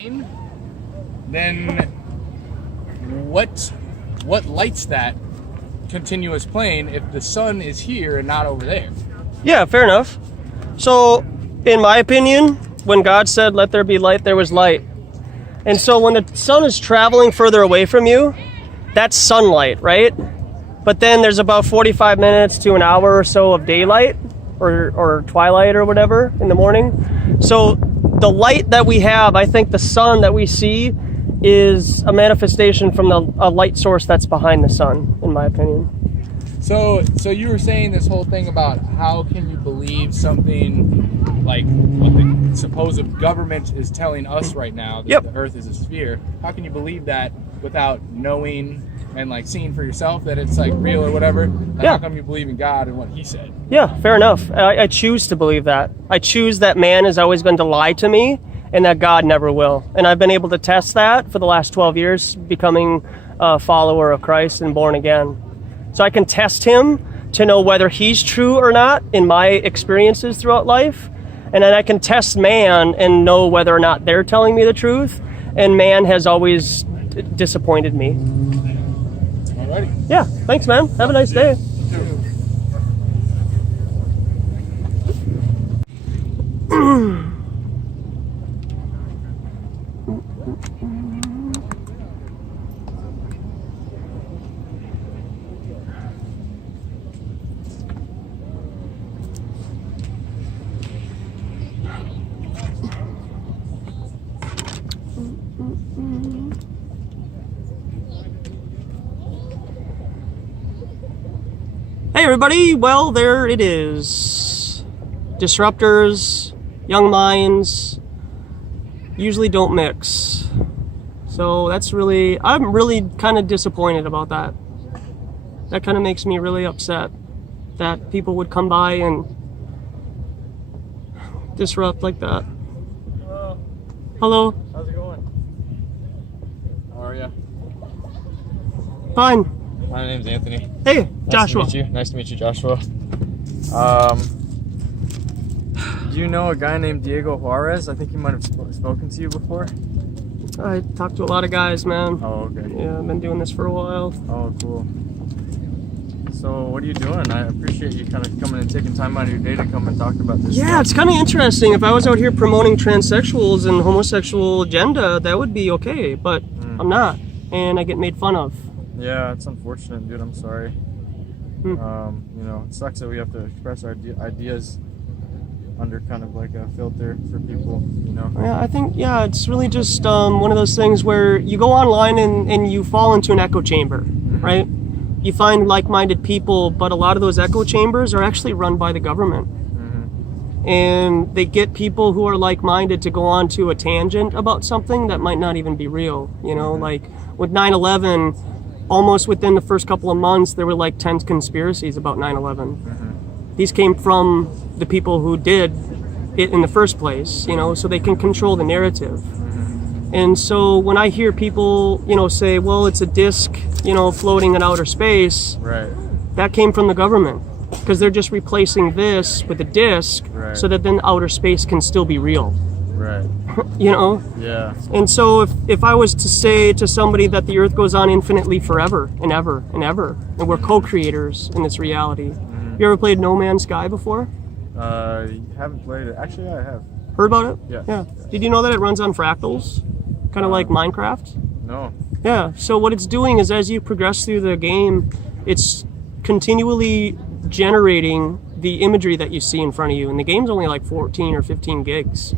then what lights that continuous plane if the sun is here and not over there? Yeah, fair enough. So, in my opinion, when God said, "Let there be light," there was light. And so when the sun is traveling further away from you, that's sunlight, right? But then there's about 45 minutes to an hour or so of daylight or twilight or whatever in the morning. So the light that we have, I think the sun that we see is a manifestation from a light source that's behind the sun, in my opinion. So you were saying this whole thing about how can you believe something like what the supposed government is telling us right now, that the Earth is a sphere. How can you believe that without knowing and like seeing for yourself that it's like real or whatever? And how come you believe in God and what He said? Yeah, fair enough. I choose to believe that. I choose that man is always going to lie to me and that God never will. And I've been able to test that for the last 12 years, becoming a follower of Christ and born again. So I can test Him to know whether He's true or not in my experiences throughout life. And then I can test man and know whether or not they're telling me the truth. And man has always disappointed me. Alrighty. Yeah, thanks, man. Have a nice day. Hey everybody, well there it is. Disruptors, young minds, usually don't mix. So I'm really kind of disappointed about that. That kind of makes me really upset that people would come by and disrupt like that. Hello. Hello. How's it going? How are you? Fine. My name's Anthony. Hey, Joshua. Nice to meet you, Joshua. Do you know a guy named Diego Juarez? I think he might have spoken to you before. I talked to a lot of guys, man. Oh, okay. Yeah, I've been doing this for a while. Oh, cool. So, what are you doing? I appreciate you kind of coming and taking time out of your day to come and talk about this. Yeah, it's kind of interesting. If I was out here promoting transsexuals and homosexual agenda, that would be okay, but I'm not, and I get made fun of. Yeah, it's unfortunate, dude. I'm sorry. You know, it sucks that we have to express our ideas under kind of like a filter for people, you know? Yeah, I think, it's really just one of those things where you go online and you fall into an echo chamber, right? You find like-minded people, but a lot of those echo chambers are actually run by the government. And they get people who are like-minded to go on to a tangent about something that might not even be real, you know? Like with 9/11, almost within the first couple of months, there were like 10 conspiracies about 9/11. These came from the people who did it in the first place, you know, so they can control the narrative. And so when I hear people, you know, say, well, it's a disc, you know, floating in outer space, that came from the government, because they're just replacing this with a disc so that then outer space can still be real. You know? Yeah. And so if I was to say to somebody that the Earth goes on infinitely forever and ever and ever, and we're co-creators in this reality. You ever played No Man's Sky before? Haven't played it. Actually, I have. Heard about it? Yeah. Did you know that it runs on fractals? Kind of like Minecraft? No. Yeah. So what it's doing is as you progress through the game, it's continually generating the imagery that you see in front of you. And the game's only like 14 or 15 gigs.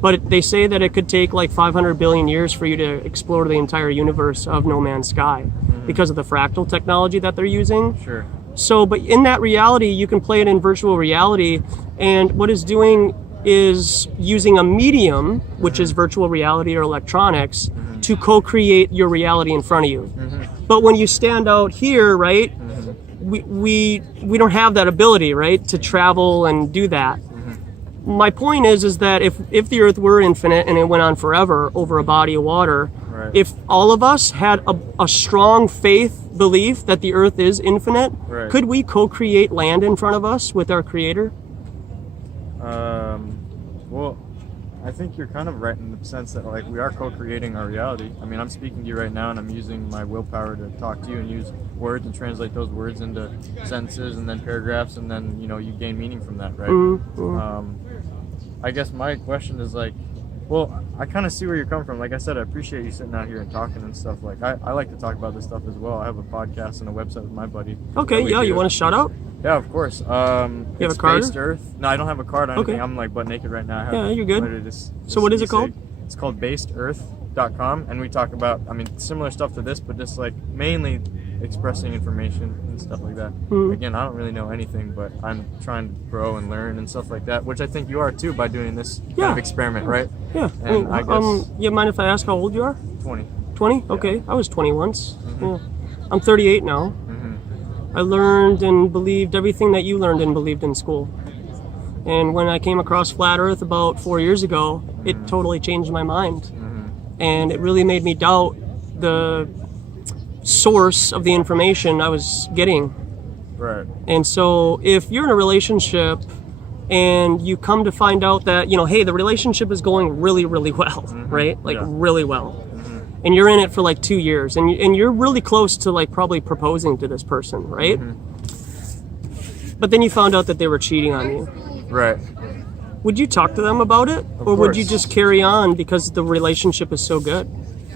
But they say that it could take like 500 billion years for you to explore the entire universe of No Man's Sky because of the fractal technology that they're using. Sure. So, but in that reality, you can play it in virtual reality. And what it's doing is using a medium, which is virtual reality or electronics, to co-create your reality in front of you. But when you stand out here, right, we don't have that ability, right, to travel and do that. My point is that if the Earth were infinite and it went on forever over a body of water, if all of us had a strong faith belief that the Earth is infinite, could we co-create land in front of us with our Creator? Well, I think you're kind of right in the sense that like we are co-creating our reality. I mean, I'm speaking to you right now and I'm using my willpower to talk to you and use words and translate those words into sentences and then paragraphs, and then, you know, you gain meaning from that, right? I guess my question is like, well, I kind of see where you're coming from. Like I said, I appreciate you sitting out here and talking and stuff. Like, I like to talk about this stuff as well. I have a podcast and a website with my buddy. Okay, yeah, you want to shout out? Yeah, of course. You have a card? Based Earth. No, I don't have a card or anything. Okay. I'm like butt naked right now. Yeah, you're good. So what is it called? It's called basedearth.com, and we talk about, I mean, similar stuff to this, but just like mainly expressing information and stuff like that. Again, I don't really know anything, but I'm trying to grow and learn and stuff like that, which I think you are too by doing this kind of experiment, right? Yeah. And I guess you mind if I ask how old you are? 20. 20? Okay, I was 20 once. Yeah. I'm 38 now. I learned and believed everything that you learned and believed in school. And when I came across Flat Earth about 4 years ago, it totally changed my mind. And it really made me doubt the source of the information I was getting. Right. And so if you're in a relationship and you come to find out that, you know, hey, the relationship is going really, really well, right? Like really well. And you're in it for like 2 years, and you're really close to like probably proposing to this person, right? But then you found out that they were cheating on you. Right. Would you talk to them about it? Or would you just carry on because the relationship is so good?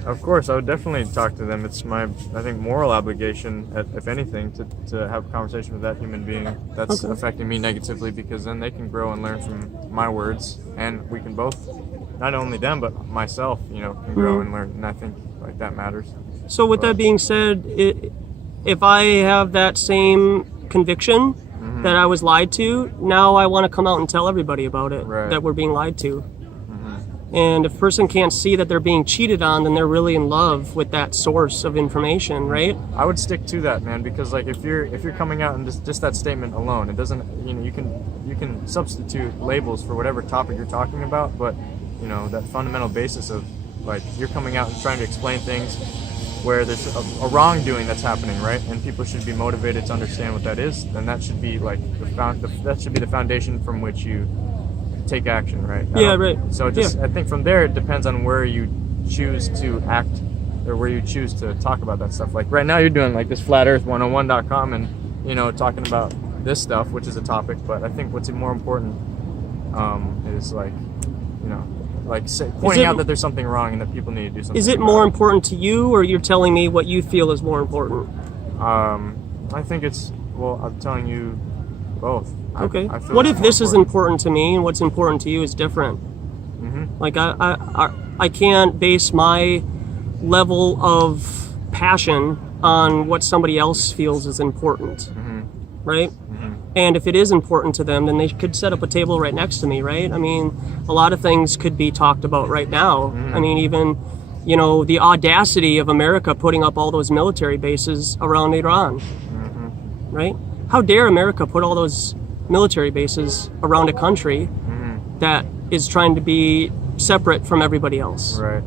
Of course, I would definitely talk to them. It's my, I think, moral obligation, if anything, to have a conversation with that human being that's affecting me negatively, because then they can grow and learn from my words, and we can both, not only them, but myself, you know, can grow and learn, and I think, like, that matters. So with that being said, if I have that same conviction that I was lied to, now I want to come out and tell everybody about it, that we're being lied to. And if a person can't see that they're being cheated on, then they're really in love with that source of information, right? I would stick to that, man, because like if you're coming out and just that statement alone, it doesn't, you know, you can substitute labels for whatever topic you're talking about, but you know, that fundamental basis of like you're coming out and trying to explain things where there's a wrongdoing that's happening, right? And people should be motivated to understand what that is. Then that should be like that should be the foundation from which you take action, right? Right. So just I think from there it depends on where you choose to act or where you choose to talk about that stuff. Like right now you're doing like this flatearth101.com and, you know, talking about this stuff, which is a topic, but I think what's more important is like, you know, like pointing out that there's something wrong and that people need to do something. Is it more important to you, or you're telling me what you feel is more important? I think it's, well, I'm telling you both. Okay. I feel what if this is important to me and what's important to you is different? Like I can't base my level of passion on what somebody else feels is important, right? And if it is important to them, then they could set up a table right next to me, right? I mean, a lot of things could be talked about right now. I mean, even, you know, the audacity of America putting up all those military bases around Iran, right? How dare America put all those military bases around a country that is trying to be separate from everybody else? Right.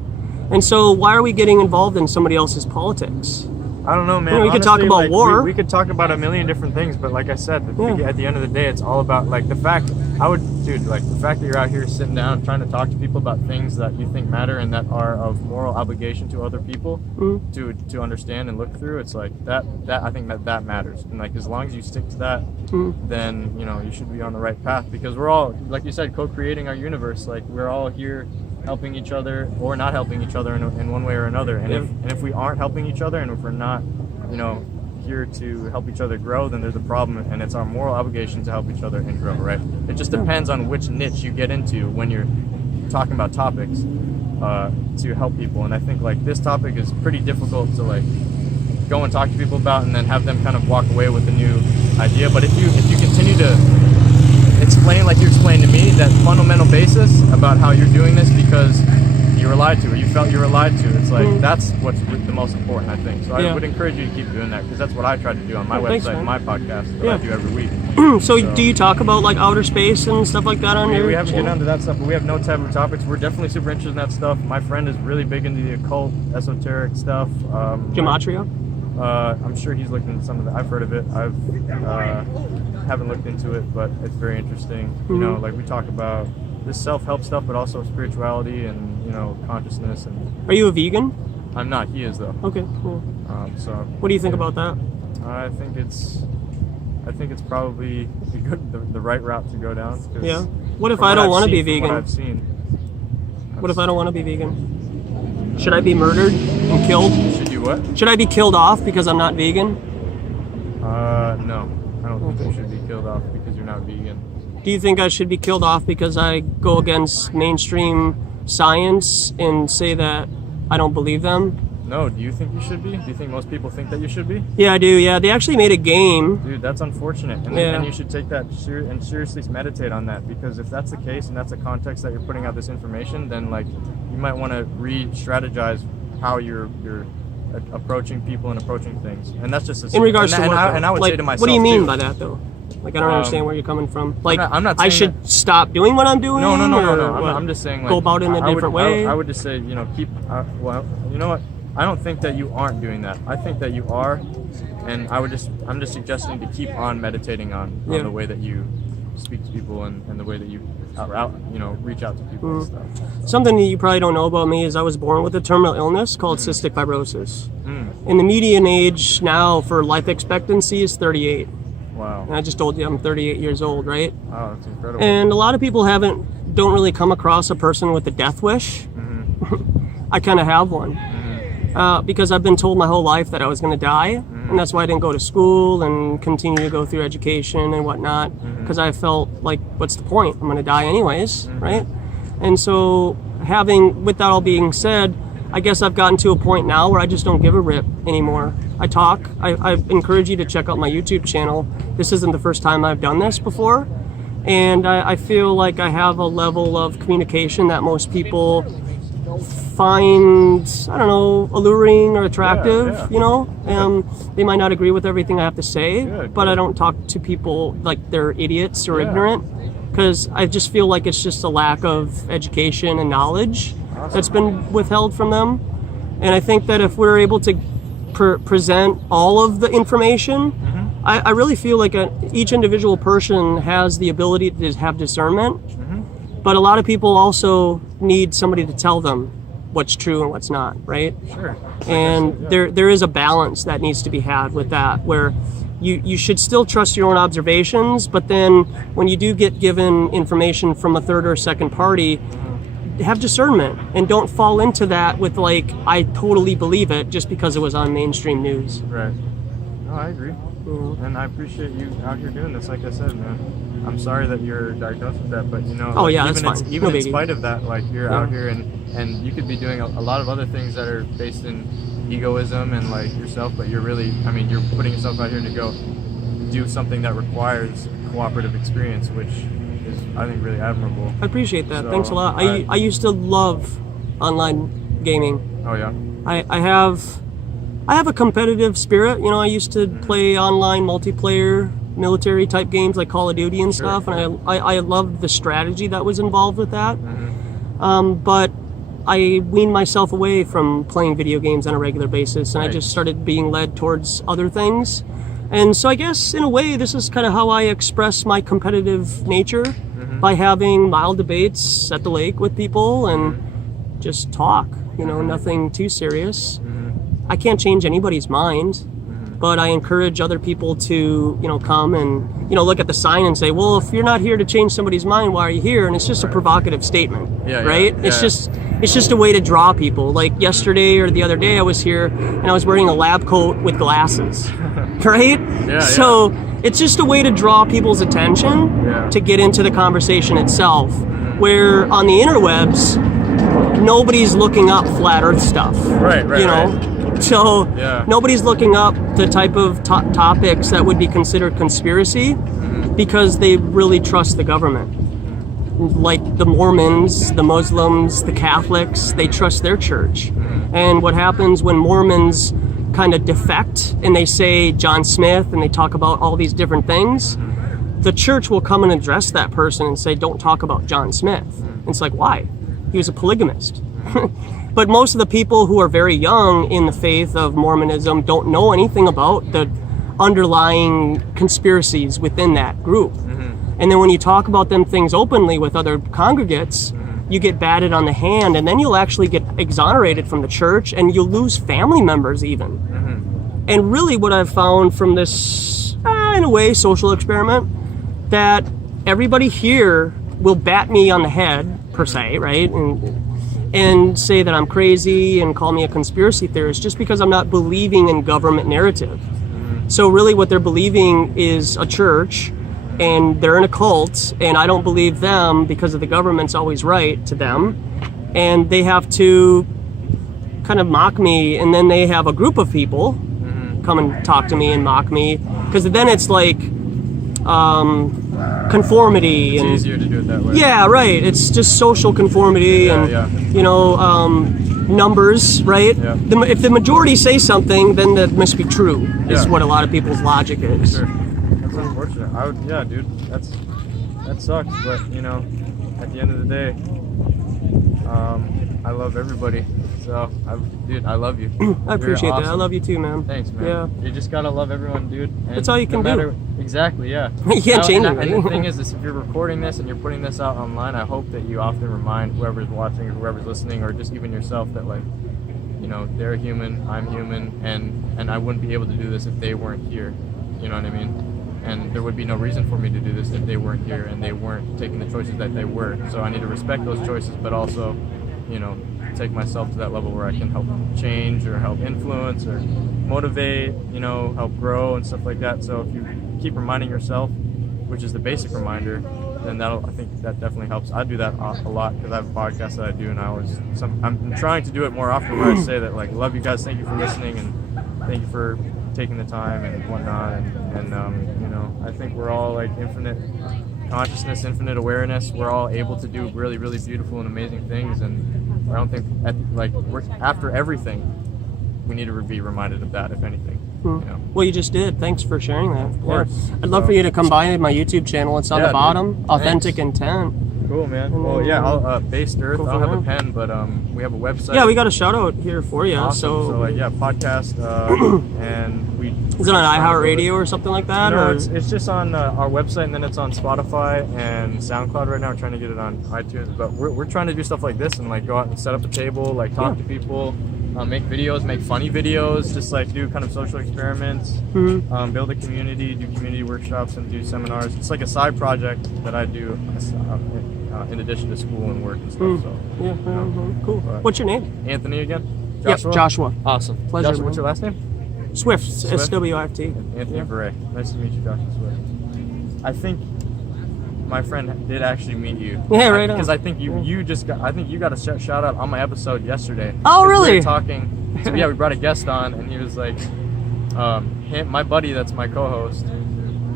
And so why are we getting involved in somebody else's politics? I don't know, man. You know, we could talk about like, war. We could talk about a million different things, but like I said, at the end of the day, it's all about like the fact. The fact that you're out here sitting down trying to talk to people about things that you think matter and that are of moral obligation to other people to understand and look through. It's like that I think that matters. And like as long as you stick to that, then you know you should be on the right path, because we're all, like you said, co-creating our universe. Like we're all here helping each other or not helping each other in one way or another. And if we aren't helping each other, and if we're not, you know, here to help each other grow, then there's a problem, and it's our moral obligation to help each other and grow, right? It just depends on which niche you get into when you're talking about topics to help people. And I think like this topic is pretty difficult to like go and talk to people about and then have them kind of walk away with a new idea. But if you continue to explain, like you explained to me, that fundamental basis about how you're doing this because you were lied to or you felt you were lied to, it's like that's what's the most important, I think. So I would encourage you to keep doing that, because that's what I try to do on my website and my podcast that I do every week. So do you talk about like outer space and stuff like that on your We haven't channel? get onto that stuff, but we have no taboo topics. We're definitely super interested in that stuff. My friend is really big into the occult, esoteric stuff. Gematria? I'm sure he's looked into some of that. I've heard of it. I've haven't looked into it, but it's very interesting. You know, like we talk about this self-help stuff, but also spirituality and, you know, consciousness. And Are you a vegan? I'm not. He is though. Okay, cool. So What do you think about that? I think it's probably the right route to go down. Yeah. What if I don't want to be vegan? What I've seen. What if I don't want to be vegan? Should I be murdered and killed? Should you what? Should I be killed off because I'm not vegan? No. I don't think you should be killed off because you're not vegan. Do you think I should be killed off because I go against mainstream science and say that I don't believe them? No, do you think you should be? Do you think most people think that you should be? Yeah, I do. Yeah, they actually made a game. Dude, that's unfortunate. And you should take that and seriously meditate on that, because if that's the case and that's the context that you're putting out this information, then like you might want to re-strategize how you're approaching people and approaching things. And that's just in regards to what? And I would say to myself, what do you mean too, by that though? Like, I don't understand where you're coming from. Like, I'm not I should stop doing what I'm doing? No. I'm just saying, like, go about it in a different way? I would just say, you know, well, you know what? I don't think that you aren't doing that. I think that you are, and I'm just suggesting to keep on meditating on the way that you speak to people and the way that you reach out to people and stuff. Something that you probably don't know about me is I was born with a terminal illness called cystic fibrosis. And the median age now for life expectancy is 38. Wow. And I just told you I'm 38 years old, right? Wow, that's incredible. And a lot of people don't really come across a person with a death wish. I kind of have one. Because I've been told my whole life that I was going to die, and that's why I didn't go to school and continue to go through education and whatnot, because I felt like, what's the point? I'm going to die anyways, right? And so with that all being said, I guess I've gotten to a point now where I just don't give a rip anymore. I talk. I encourage you to check out my YouTube channel. This isn't the first time I've done this before, and I feel like I have a level of communication that most people find, I don't know, alluring or attractive, you know? They might not agree with everything I have to say, but I don't talk to people like they're idiots or ignorant, because I just feel like it's just a lack of education and knowledge that's been withheld from them. And I think that if we're able to present all of the information, I really feel like each individual person has the ability to have discernment, but a lot of people also need somebody to tell them what's true and what's not, right? Sure. And there is a balance that needs to be had with that, where you should still trust your own observations, but then when you do get given information from a third or second party, have discernment and don't fall into that with like, I totally believe it just because it was on mainstream news. Right. No, I agree. And I appreciate you out here doing this. Like I said, man, I'm sorry that you're diagnosed with that, but you know, that's fine. Even in spite of that, like you're out here and you could be doing a lot of other things that are based in egoism and like yourself, but you're putting yourself out here to go do something that requires cooperative experience, which is, I think, really admirable. I appreciate that. So, thanks a lot. I used to love online gaming. Oh yeah. I have a competitive spirit. You know, I used to play online multiplayer military type games like Call of Duty and stuff, and I loved the strategy that was involved with that. But I weaned myself away from playing video games on a regular basis, and I just started being led towards other things. And so I guess in a way this is kind of how I express my competitive nature, by having mild debates at the lake with people and just talk, you know, nothing too serious. I can't change anybody's mind, but I encourage other people to, you know, come and, you know, look at the sign and say, well, if you're not here to change somebody's mind, why are you here? And it's just a provocative statement, right? It's just a way to draw people. Like yesterday or the other day, I was here and I was wearing a lab coat with glasses, right? So it's just a way to draw people's attention to get into the conversation itself, where on the interwebs, nobody's looking up flat earth stuff, you know? So nobody's looking up the type of topics that would be considered conspiracy because they really trust the government. Like the Mormons, the Muslims, the Catholics, they trust their church. And what happens when Mormons kind of defect and they say John Smith and they talk about all these different things, the church will come and address that person and say, don't talk about John Smith. And it's like, why? He was a polygamist. But most of the people who are very young in the faith of Mormonism don't know anything about the underlying conspiracies within that group. And then when you talk about them things openly with other congregates, you get batted on the hand, and then you'll actually get exonerated from the church, and you'll lose family members even. And really what I've found from this, in a way, social experiment, that everybody here will bat me on the head, per se, right? And say that I'm crazy and call me a conspiracy theorist just because I'm not believing in government narrative. So really what they're believing is a church, and they're in a cult, and I don't believe them because of the government's always right to them, and they have to kind of mock me, and then they have a group of people come and talk to me and mock me, because then it's like conformity. It's and easier to do it that way. Yeah, right. It's just social conformity you know, numbers, right? Yeah. If the majority say something, then that must be true, is what a lot of people's logic is. Sure. That's unfortunate. Yeah, dude, that sucks, but you know, at the end of the day, I love everybody. So, dude, I love you. I appreciate awesome. that. I love you too, man. Thanks, man. Yeah. You just gotta love everyone, dude. And that's all you can do. Exactly, yeah. You can't change it. And the thing is, if you're recording this and you're putting this out online, I hope that you often remind whoever's watching or whoever's listening, or just even yourself, that like, you know, they're human, I'm human, and I wouldn't be able to do this if they weren't here. You know what I mean? And there would be no reason for me to do this if they weren't here and they weren't taking the choices that they were. So I need to respect those choices, but also, you know, take myself to that level where I can help change or help influence or motivate, you know, help grow and stuff like that. So if you keep reminding yourself, which is the basic reminder, then I think that definitely helps. I do that a lot because I have a podcast that I do, and I'm trying to do it more often where I say that, like, love you guys, thank you for listening, and thank you for taking the time and whatnot, and you know, I think we're all like infinite consciousness, infinite awareness. We're all able to do really, really beautiful and amazing things, and I don't think we're after everything. We need to be reminded of that, if anything. You know? Well, you just did. Thanks for sharing that. Of course. Yeah. I'd love for you to come by my YouTube channel. It's on the bottom. Dude. Authentic Intent. Cool, man. Well, yeah, I'll Based Earth. I don't have a pen, but we have a website. Yeah, we got a shout out here for you. Awesome. So like, yeah, podcast, and we. Is it on iHeartRadio or something like that? No, or? It's just on our website, and then it's on Spotify and SoundCloud right now. We're trying to get it on iTunes, but we're trying to do stuff like this and like go out and set up a table, like talk to people, make videos, make funny videos, just like do kind of social experiments, build a community, do community workshops, and do seminars. It's like a side project that I do in addition to school and work and stuff. So yeah, cool. What's your name? Anthony again. Joshua. Yep, Joshua. Awesome. Pleasure. Joshua, what's your last name? Swift. SWIFT. Anthony Beret. Nice to meet you, Joshua Swift. I think my friend did actually meet you. Yeah, right. Because I think you just got. I think you got a shout out on my episode yesterday. Oh, really? We were talking. So yeah, we brought a guest on, and he was like, my buddy that's my co-host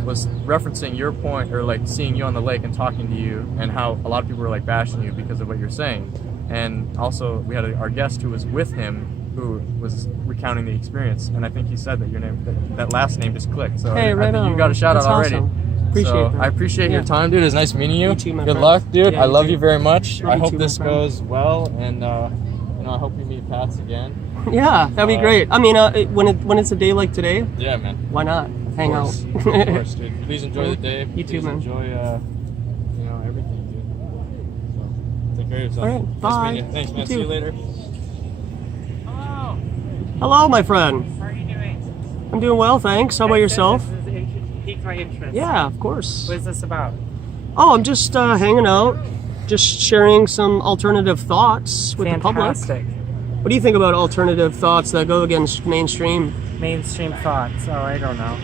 was referencing your point, or like seeing you on the lake and talking to you, and how a lot of people were like bashing you because of what you're saying. And also we had our guest who was with him, who was recounting the experience, and I think he said that your name, that last name just clicked. So hey, right I think on. you got a shout out already. Awesome. Appreciate that. I appreciate your time, dude. It was nice meeting you. You too, my Good friend. luck, dude. Yeah, I love you very much. I hope too, this my friend. goes well, and I hope we meet paths again. Yeah, that'd be great. I mean, when it's a day like today, Yeah, man. why not hang out? Of course, dude. Please enjoy the day. You too, Please man. Enjoy, everything, dude. So, take care of yourself. All right, Nice bye. meeting you. Thanks, man. You See you too. later. Hello, my friend. How are you doing? I'm doing well, thanks. How about yourself? This has piqued my interest. Yeah, of course. What is this about? Oh, I'm just hanging out, just sharing some alternative thoughts with the public. Fantastic. What do you think about alternative thoughts that go against mainstream? Mainstream thoughts. Oh, I don't know.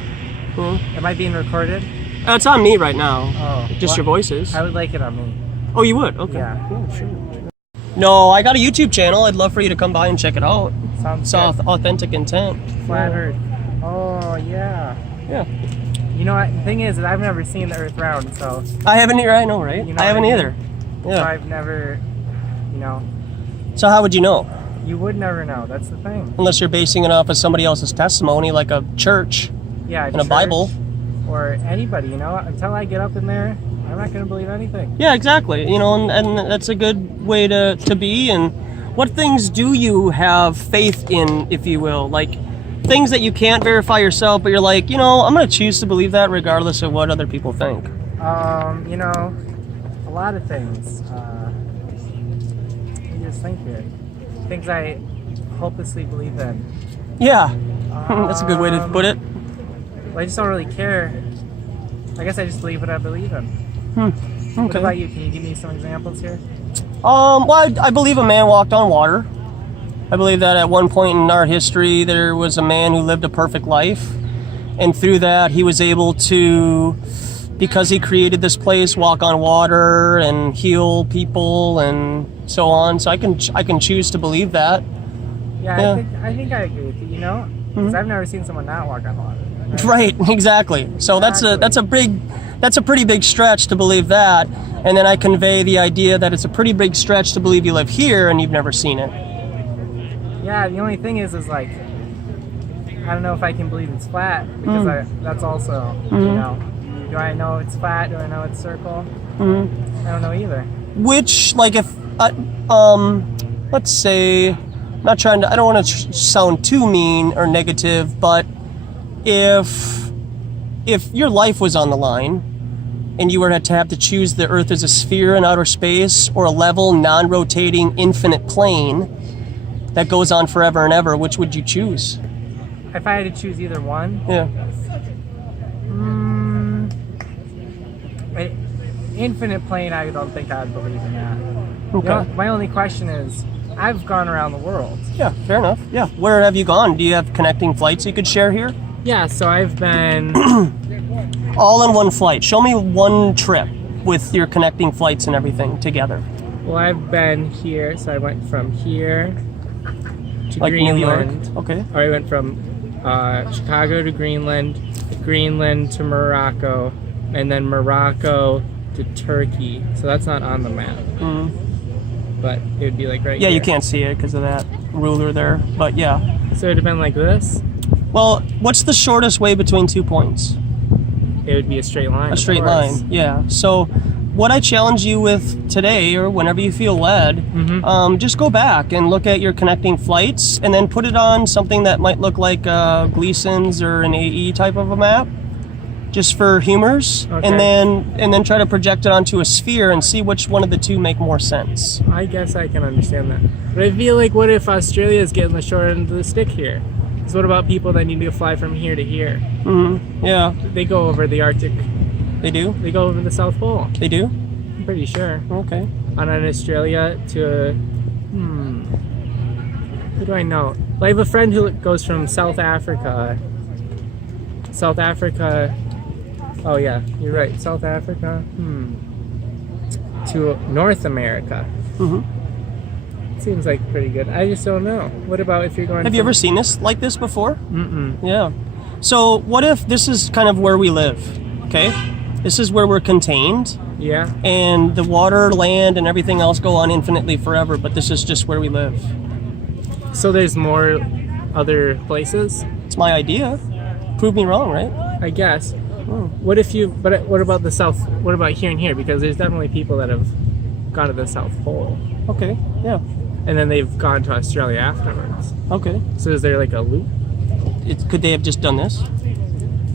Hmm? Am I being recorded? It's on me right now. Oh. Just your voices. I would like it on me. Oh, you would? Okay. Yeah. Sure. No, I got a YouTube channel. I'd love for you to come by and check it out. Sounds It's good. Authentic Intent. Flat Earth. Oh, yeah. Yeah. You know what? The thing is that I've never seen the Earth round, so I haven't either. I know, right? You know I haven't what I either. so Yeah. I've never, So how would you know? you would never know. That's the thing. Unless you're basing it off of somebody else's testimony, like a church Yeah. and a Bible. Or anybody, until I get up in there, I'm not going to believe anything. Yeah, exactly. And that's a good way to be. And what things do you have faith in, if you will? Like things that you can't verify yourself, but you're like, I'm going to choose to believe that regardless of what other people think. You know, a lot of things. Let me just think here. Things I hopelessly believe in. Yeah, that's a good way to put it. Well, I just don't really care. I guess I just believe what I believe in. Okay. What about you? Can you give me some examples here? Well, I believe a man walked on water. I believe that at one point in our history, there was a man who lived a perfect life. And through that, he was able to, because he created this place, walk on water and heal people and so on. So I can choose to believe that. Yeah. I think I agree with you, you know? Because I've never seen someone not walk on water. Right, exactly. So that's a pretty big stretch to believe that. And then I convey the idea that it's a pretty big stretch to believe you live here and you've never seen it. Yeah, the only thing is like, I don't know if I can believe it's flat, because that's also, you know, do I know it's flat? Do I know it's circle? I don't know either. Which, like, if, let's say, I don't want to sound too mean or negative, but if your life was on the line and you were to have to choose the Earth as a sphere in outer space or a level, non-rotating, infinite plane that goes on forever and ever, which would you choose? If I had to choose either one? Yeah. Infinite plane, I don't think I'd believe in that. Okay. You know, my only question is, I've gone around the world. Yeah, fair enough. Yeah. Where have you gone? Do you have connecting flights you could share here? Yeah, so I've been... All in one flight. Show me one trip with your connecting flights and everything together. Well, I've been here, so I went from here to Like New York? Greenland. Okay. Or I went from Chicago to Greenland to Morocco, and then Morocco to Turkey. So that's not on the map. But it would be like right Yeah, here. you can't see it because of that ruler there, but yeah. So it would have been like this? Well, what's the shortest way between 2 points? It would be a straight line. A straight line, yeah. So what I challenge you with today, or whenever you feel led, just go back and look at your connecting flights and then put it on something that might look like Gleason's or an AE type of a map, just for humors, Okay. and then try to project it onto a sphere and see which one of the two make more sense. I guess I can understand that. But I feel like, what if Australia is getting the short end of the stick here? So what about people that need to fly from here to here? Yeah. They go over the Arctic. They do? They go over the South Pole. They do? I'm pretty sure. Okay. On an Australia to... Who do I know? Well, I have a friend who goes from South Africa. Oh yeah, you're right. South Africa. To North America. Seems like pretty good. I just don't know. What about if you're going? Have you ever seen this like this before? Yeah. So what if this is kind of where we live? Okay. This is where we're contained. Yeah. And the water, land, and everything else go on infinitely forever. But this is just where we live. So there's more other places? It's my idea. Prove me wrong, right? I guess. What if you? But what about the South? What about here and here? Because there's definitely people that have gone to the South Pole. Okay. Yeah. And then they've gone to Australia afterwards. Okay. So is there like a loop? Could they have just done this?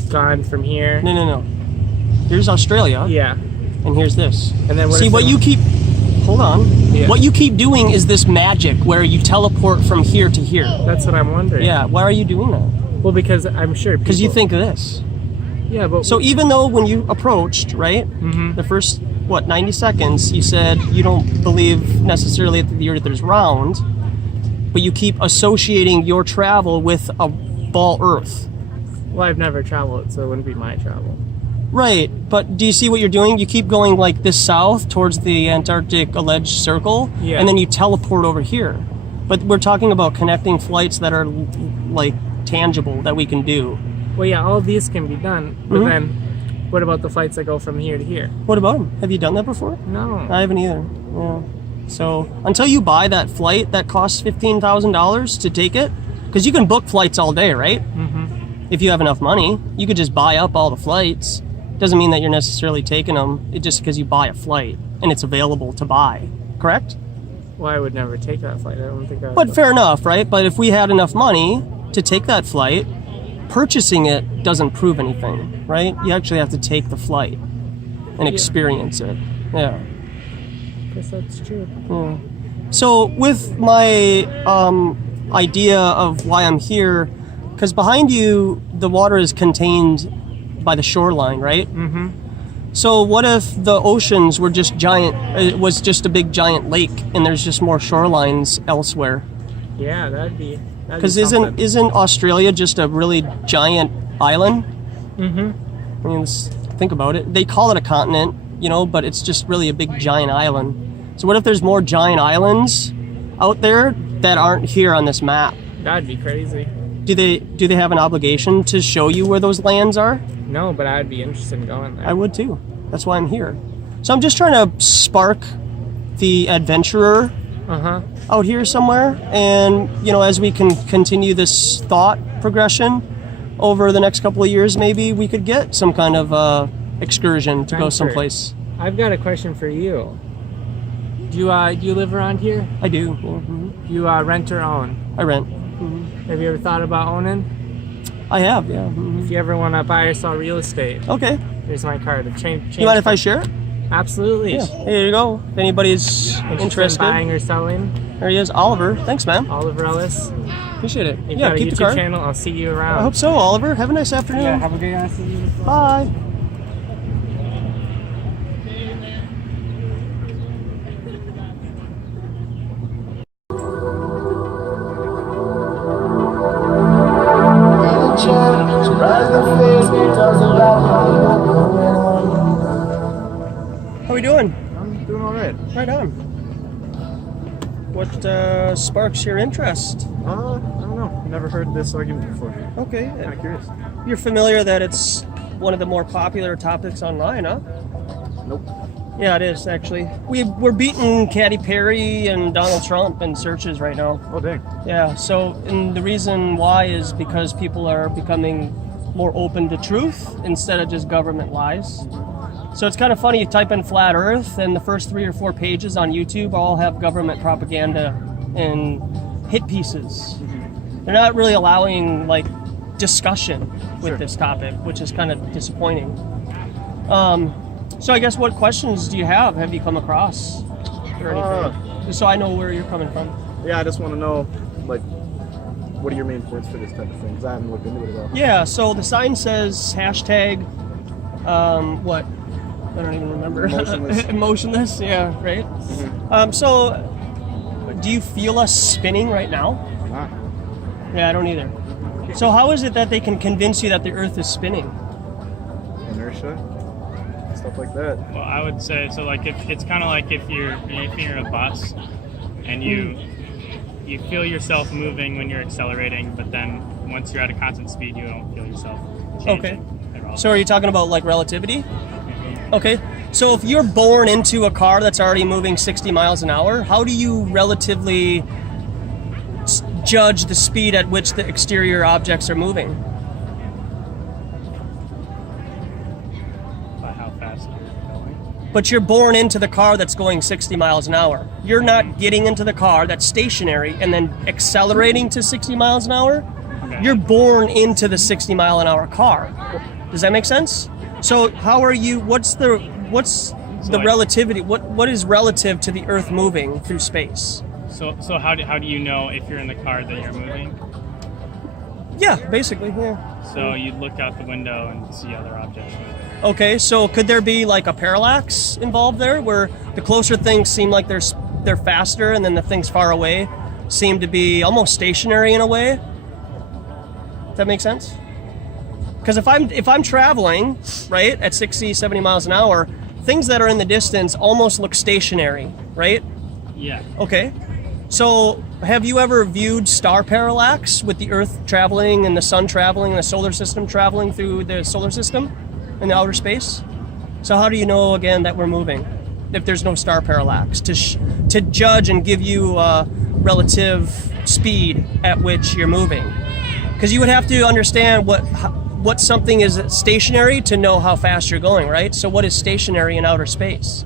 Gone from here? No. Here's Australia. Yeah. And here's this. And then what See, if what you keep... Hold on. Yeah. What you keep doing is this magic where you teleport from here to here. That's what I'm wondering. Yeah. Why are you doing that? Well, because I'm sure Because you think of this. Yeah, but... So even though when you approached, right, the first, 90 seconds, you said you don't believe necessarily that the Earth is round, but you keep associating your travel with a ball Earth. Well, I've never traveled, so it wouldn't be my travel. Right, but do you see what you're doing? You keep going like this south towards the Antarctic alleged circle, and then you teleport over here. But we're talking about connecting flights that are like tangible, that we can do. Well, yeah, all of these can be done, but then what about the flights that go from here to here? What about them? Have you done that before? No. I haven't either. Yeah. So until you buy that flight that costs $15,000 to take it, because you can book flights all day, right? If you have enough money, you could just buy up all the flights. Doesn't mean that you're necessarily taking them. It's just because you buy a flight and it's available to buy. Correct? Well, I would never take that flight. I don't think I would. But fair enough, right? But if we had enough money to take that flight, purchasing it doesn't prove anything, right? You actually have to take the flight. and experience it. Yeah. I guess that's true. Yeah. So with my idea of why I'm here, because behind you the water is contained by the shoreline, right? Mm-hmm. So what if the oceans were just giant? It was just a big giant lake, and there's just more shorelines elsewhere. Yeah, that'd be. Because isn't Australia just a really giant island? Mm-hmm. I mean, think about it. They call it a continent, you know, but it's just really a big giant island. So what if there's more giant islands out there that aren't here on this map? That'd be crazy. Do they have an obligation to show you where those lands are? No, but I'd be interested in going there. I would too. That's why I'm here. So I'm just trying to spark the adventurer out here somewhere, and you know, as we can continue this thought progression over the next couple of years, maybe we could get some kind of excursion to go someplace. I've got a question for you. Do you live around here? I do. Mm-hmm. You rent or own? I rent. Mm-hmm. Have you ever thought about owning? I have, yeah. Mm-hmm. If you ever want to buy or sell real estate, okay. Here's my card. Change. You mind if I share it? Absolutely. Yeah. Here you go. If anybody's interested. In buying or selling. There he is, Oliver. Thanks, man. Oliver Ellis. Appreciate it. You've yeah, got a keep YouTube the card. channel. I'll see you around. I hope so, Oliver. Have a nice afternoon. Yeah, have a good afternoon. Bye. How we doing? I'm doing all right. Right on. What sparks your interest? I don't know. Never heard this argument before. Okay. Kind of curious. You're familiar that it's one of the more popular topics online, huh? Nope. Yeah, it is actually. We're beating Katy Perry and Donald Trump in searches right now. Oh, dang. Yeah. So, and the reason why is because people are becoming more open to truth instead of just government lies. So it's kind of funny, you type in flat earth and the first 3 or 4 pages on YouTube all have government propaganda and hit pieces. They're not really allowing like discussion with this topic, which is kind of disappointing. So I guess what questions do you have? Have you come across or anything? Just so I know where you're coming from. Yeah, I just want to know, like, what are your main points for this type of thing? Because I haven't looked into it at all. Yeah, so the sign says hashtag, what? I don't even remember. Emotionless. Emotionless, yeah, right? Mm-hmm. So, do you feel us spinning right now? I'm not. Yeah, I don't either. So how is it that they can convince you that the Earth is spinning? Inertia, stuff like that. Well, I would say so. Like, if it's kind of like if you're in a bus and you feel yourself moving when you're accelerating, but then once you're at a constant speed, you don't feel yourself changing at all. So are you talking about like relativity? Okay. So if you're born into a car that's already moving 60 miles an hour, how do you relatively judge the speed at which the exterior objects are moving? By how fast you're going. But you're born into the car that's going 60 miles an hour. You're not getting into the car that's stationary and then accelerating to 60 miles an hour. Okay. You're born into the 60 mile an hour car. Does that make sense? So how are you, what's the relativity, what is relative to the Earth moving through space? So how do you know if you're in the car that you're moving? Yeah, basically, yeah. So you look out the window and see other objects moving. Okay, so could there be like a parallax involved there, where the closer things seem like they're faster, and then the things far away seem to be almost stationary in a way? Does that make sense? Because if I'm traveling, right, at 60, 70 miles an hour, things that are in the distance almost look stationary, right? Yeah. Okay. So have you ever viewed star parallax with the Earth traveling and the Sun traveling and the solar system traveling through the solar system in the outer space? So how do you know, again, that we're moving if there's no star parallax to judge and give you relative speed at which you're moving? Because you would have to understand what something is stationary to know how fast you're going, right? So what is stationary in outer space?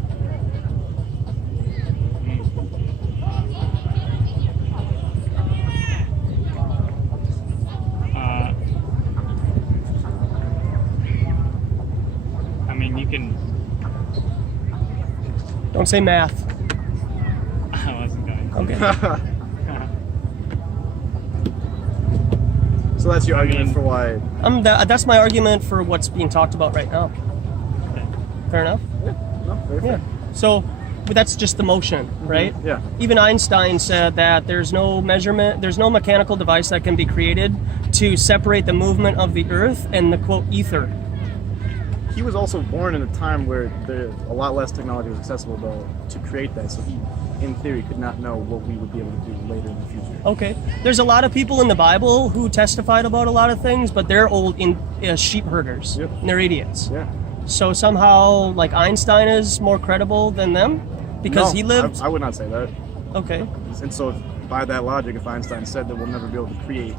I mean, you can Don't say math. I wasn't going. Okay. So that's your argument for why? That's my argument for what's being talked about right now. Okay. Fair enough? No, very fair. So, but that's just the motion, right? Yeah. Even Einstein said that there's no mechanical device that can be created to separate the movement of the Earth and the, quote, ether. He was also born in a time where a lot less technology was accessible, though, to create that. So he, in theory, could not know what we would be able to do later in the future. Okay. There's a lot of people in the Bible who testified about a lot of things, but they're old sheep herders. Yep. And they're idiots. Yeah. So somehow, like, Einstein is more credible than them because he lived. I would not say that. Okay. And so, by that logic, if Einstein said that we'll never be able to create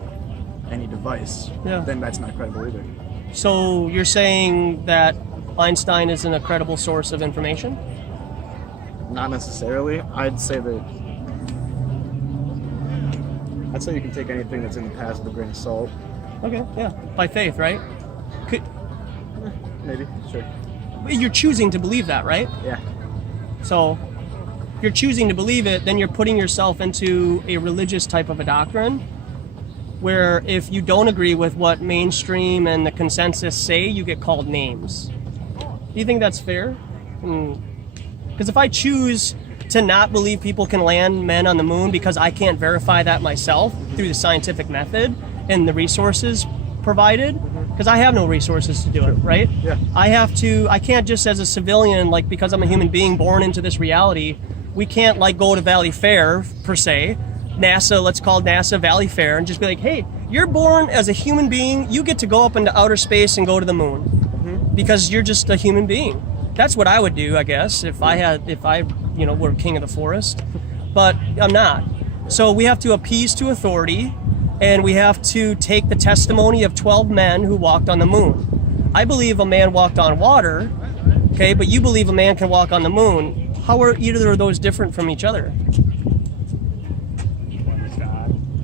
any device, then that's not credible either. So you're saying that Einstein isn't a credible source of information? Not necessarily. I'd say you can take anything that's in the past with a grain of salt. Okay, yeah. By faith, right? Maybe, sure. You're choosing to believe that, right? Yeah. So if you're choosing to believe it, then you're putting yourself into a religious type of a doctrine where if you don't agree with what mainstream and the consensus say, you get called names. Do you think that's fair? Because if I choose to not believe people can land men on the moon because I can't verify that myself through the scientific method and the resources provided, because I have no resources to do it, right? Yeah. I can't just as a civilian, like because I'm a human being born into this reality, we can't like go to Valley Fair per se, NASA, let's call NASA Valley Fair, and just be like, hey, you're born as a human being, you get to go up into outer space and go to the moon because you're just a human being. That's what I would do, I guess, if I were king of the forest, but I'm not. So we have to appease to authority, and we have to take the testimony of 12 men who walked on the moon. I believe a man walked on water, okay, but you believe a man can walk on the moon. How are either of those different from each other?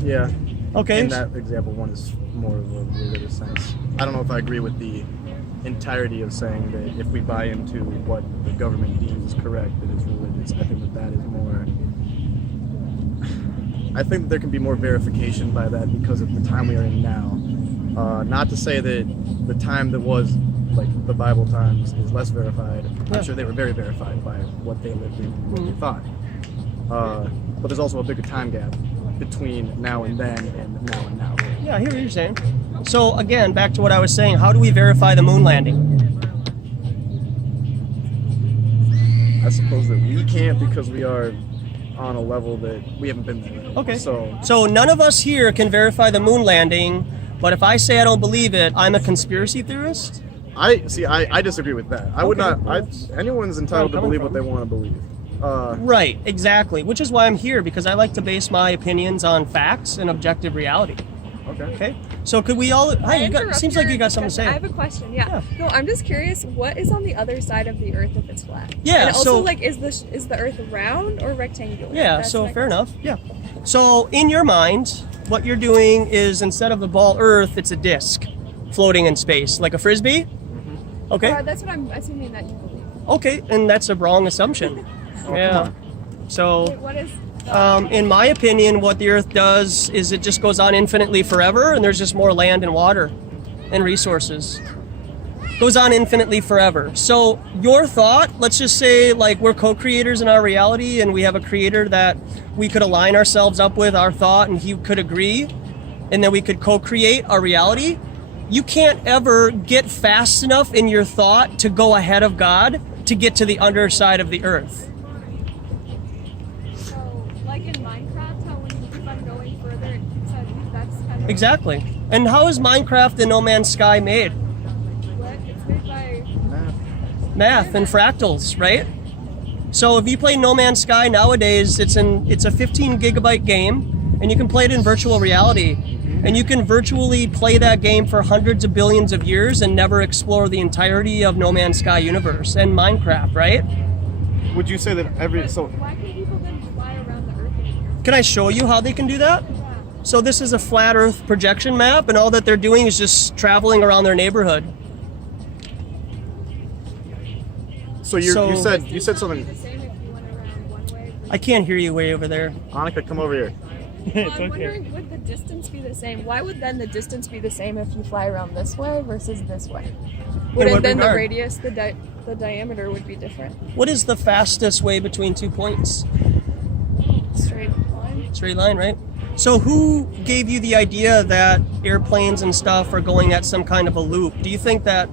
Yeah. Okay. In that example, one is more of a religious sense. I don't know if I agree with the entirety of saying that if we buy into what the government deems correct, that it's religious. I think that is more. I think that there can be more verification by that because of the time we are in now. Not to say that the time that was like the Bible times is less verified. I'm sure they were very verified by what they lived in and what they thought. But there's also a bigger time gap between now and then and now and now. Yeah, I hear what you're saying. So again, back to what I was saying, how do we verify the moon landing? I suppose that we can't because we are on a level that we haven't been there. Okay. So none of us here can verify the moon landing, but if I say I don't believe it, I'm a conspiracy theorist? I disagree with that. I would not. Anyone's entitled to believe what they want to believe. Right, exactly. Which is why I'm here, because I like to base my opinions on facts and objective reality. Okay. So could we all? Hi, seems like you got something to say. I have a question. Yeah. No, I'm just curious. What is on the other side of the Earth if it's flat? Yeah. And also, is the Earth round or rectangular? Yeah. So fair enough. Yeah. So in your mind, what you're doing is instead of the ball Earth, it's a disc floating in space, like a frisbee. Mm-hmm. Okay. That's what I'm assuming that you believe. Okay, and that's a wrong assumption. Yeah. So. Wait, what is? In my opinion, what the Earth does is it just goes on infinitely forever, and there's just more land and water and resources. Goes on infinitely forever. So your thought, let's just say like we're co-creators in our reality and we have a creator that we could align ourselves up with, our thought, and he could agree, and then we could co-create our reality. You can't ever get fast enough in your thought to go ahead of God to get to the underside of the Earth. Exactly. And how is Minecraft and No Man's Sky made? What? It's made by math and fractals, right? So if you play No Man's Sky nowadays, it's a 15 gigabyte game, and you can play it in virtual reality. And you can virtually play that game for hundreds of billions of years and never explore the entirety of No Man's Sky universe and Minecraft, right? Would you say that why can people then fly around the Earth? Can I show you how they can do that? So this is a flat Earth projection map, and all that they're doing is just traveling around their neighborhood. So you said something. I can't hear you way over there. Annika, come over here. Well, I'm wondering, would the distance be the same? Why would then the distance be the same if you fly around this way versus this way? Wouldn't then the radius, the diameter would be different? What is the fastest way between 2 points? Straight line. Straight line, right? So who gave you the idea that airplanes and stuff are going at some kind of a loop? Do you think that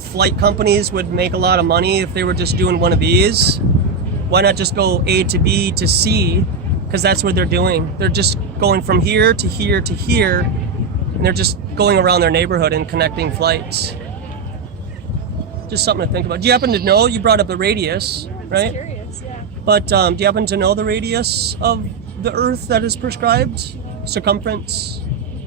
flight companies would make a lot of money if they were just doing one of these? Why not just go A to B to C? Because that's what they're doing. They're just going from here to here to here, and they're just going around their neighborhood and connecting flights. Just something to think about. Do you happen to know, you brought up the radius, right? I'm curious, yeah. But do you happen to know the radius of the Earth that is prescribed? Circumference?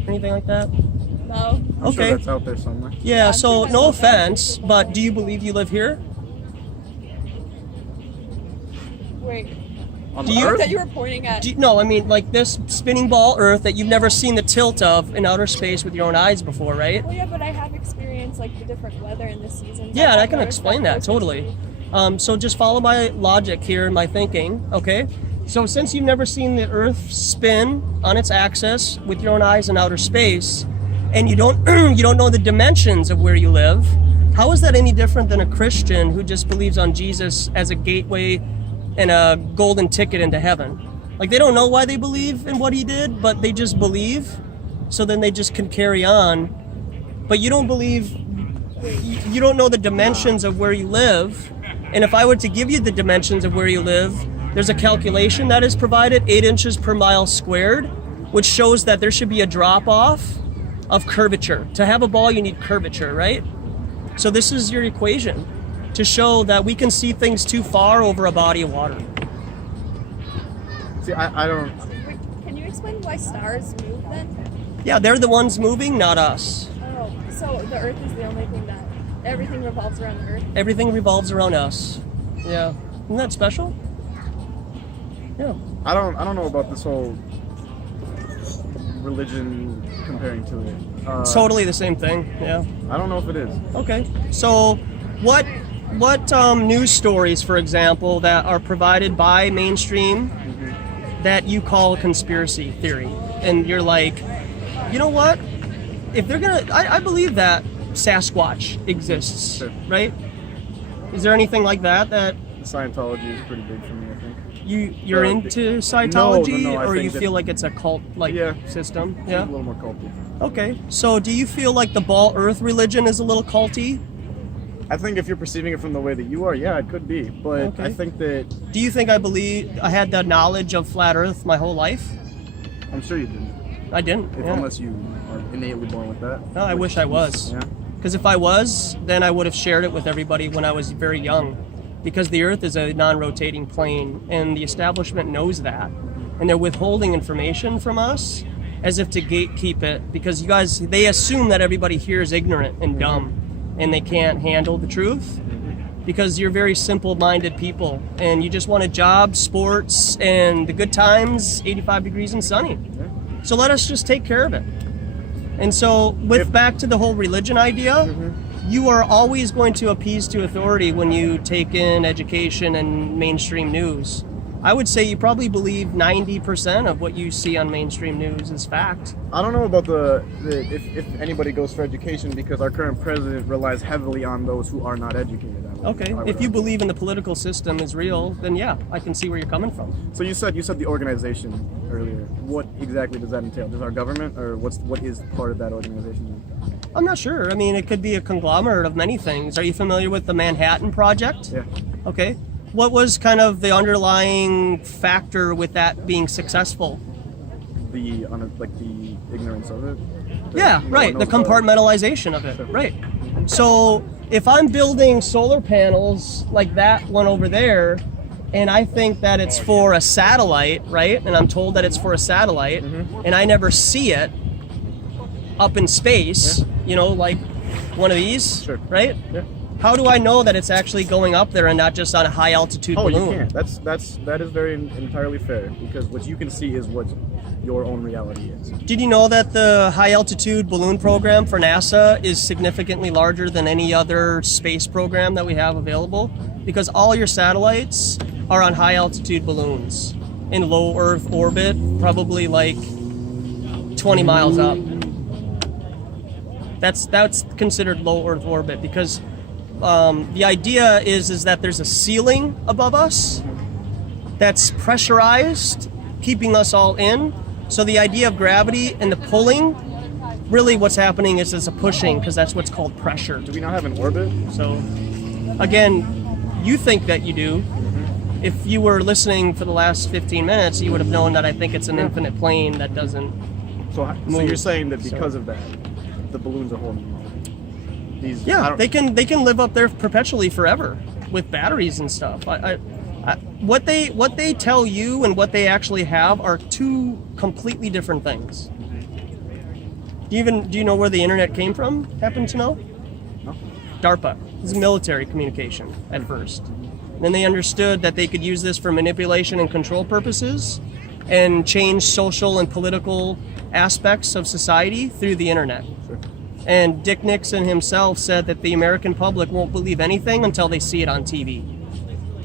Anything like that? No. I'm Okay. sure that's out there somewhere. Yeah, I'm so sure no myself offense, that's but do you believe you live here? Wait. On Do the you- Earth? That you were pointing at. No, I mean like this spinning ball Earth that you've never seen the tilt of in outer space with your own eyes before, right? Well, yeah, but I have experienced like the different weather in the seasons. Yeah, and I I've can noticed explain that, closer totally. to me. So just follow my logic here and my thinking, okay? So since you've never seen the Earth spin on its axis with your own eyes in outer space, and you don't you don't know the dimensions of where you live, how is that any different than a Christian who just believes on Jesus as a gateway and a golden ticket into heaven? Like they don't know why they believe in what he did, but they just believe, so then they just can carry on. But you don't believe, you don't know the dimensions of where you live. And if I were to give you the dimensions of where you live, there's a calculation that is provided, 8 inches per mile squared, which shows that there should be a drop off of curvature. To have a ball, you need curvature, right? So this is your equation to show that we can see things too far over a body of water. See, I don't. Wait, can you explain why stars move then? Yeah, they're the ones moving, not us. Oh, so the Earth is the only thing that everything revolves around the Earth. Everything revolves around us. Yeah. Isn't that special? Yeah. I don't know about this whole religion comparing to it. Totally the same thing. Yeah. I don't know if it is. Okay. So what news stories, for example, that are provided by mainstream that you call conspiracy theory? And you're like, you know what? If they're gonna, I believe that Sasquatch exists, Sure. right? Is there anything like that Scientology is pretty big for me, I think. you're into Scientology, no, I or think you that- feel like it's a cult system? It's Yeah. a little more culty. Okay. So do you feel like the ball Earth religion is a little culty? I think if you're perceiving it from the way that you are, yeah, it could be. But Okay. I think that Do you think I had the knowledge of flat Earth my whole life? I'm sure you did. I didn't. Yeah. Unless you are innately born with that. No, I wish I was. Yeah. Because if I was, then I would have shared it with everybody when I was very young. Because the Earth is a non-rotating plane, and the establishment knows that. And they're withholding information from us as if to gatekeep it, because they assume that everybody here is ignorant and dumb, and they can't handle the truth. Because you're very simple-minded people, and you just want a job, sports, and the good times, 85 degrees and sunny. So let us just take care of it. And so, back to the whole religion idea, you are always going to appease to authority when you take in education and mainstream news. I would say you probably believe 90% of what you see on mainstream news is fact. I don't know about if anybody goes for education, because our current president relies heavily on those who are not educated. Okay, if you believe in the political system is real, then yeah, I can see where you're coming from. So you said the organization earlier. What exactly does that entail? Does our government, or what is part of that organization? I'm not sure. I mean, it could be a conglomerate of many things. Are you familiar with the Manhattan Project? Yeah. Okay. What was kind of the underlying factor with that being successful? The ignorance of it. Yeah, right. The compartmentalization of it. Right. So if I'm building solar panels like that one over there, and I think that it's for a satellite, right? And I'm told that it's for a satellite, and I never see it up in space, like one of these, Sure. right? Yeah. How do I know that it's actually going up there and not just on a high altitude balloon? You can't. That is very entirely fair, because what you can see is what your own reality is. Did you know that the high altitude balloon program for NASA is significantly larger than any other space program that we have available? Because all your satellites are on high altitude balloons in low Earth orbit, probably like 20 miles up. That's considered low Earth orbit because the idea is that there's a ceiling above us that's pressurized, keeping us all in. So the idea of gravity and the pulling, really what's happening is it's a pushing, because that's what's called pressure. Do we not have an orbit? So again, you think that you do. If you were listening for the last 15 minutes, you would have known that I think it's an infinite plane that doesn't So move. you're saying that because of that, the balloons are holding them up? These, Yeah, they can live up there perpetually forever with batteries and stuff. What they tell you and what they actually have are two completely different things. Do you know where the internet came from? Happen to know? No. DARPA. This is military communication at first. Then they understood that they could use this for manipulation and control purposes and change social and political aspects of society through the internet. Sure. And Dick Nixon himself said that the American public won't believe anything until they see it on TV.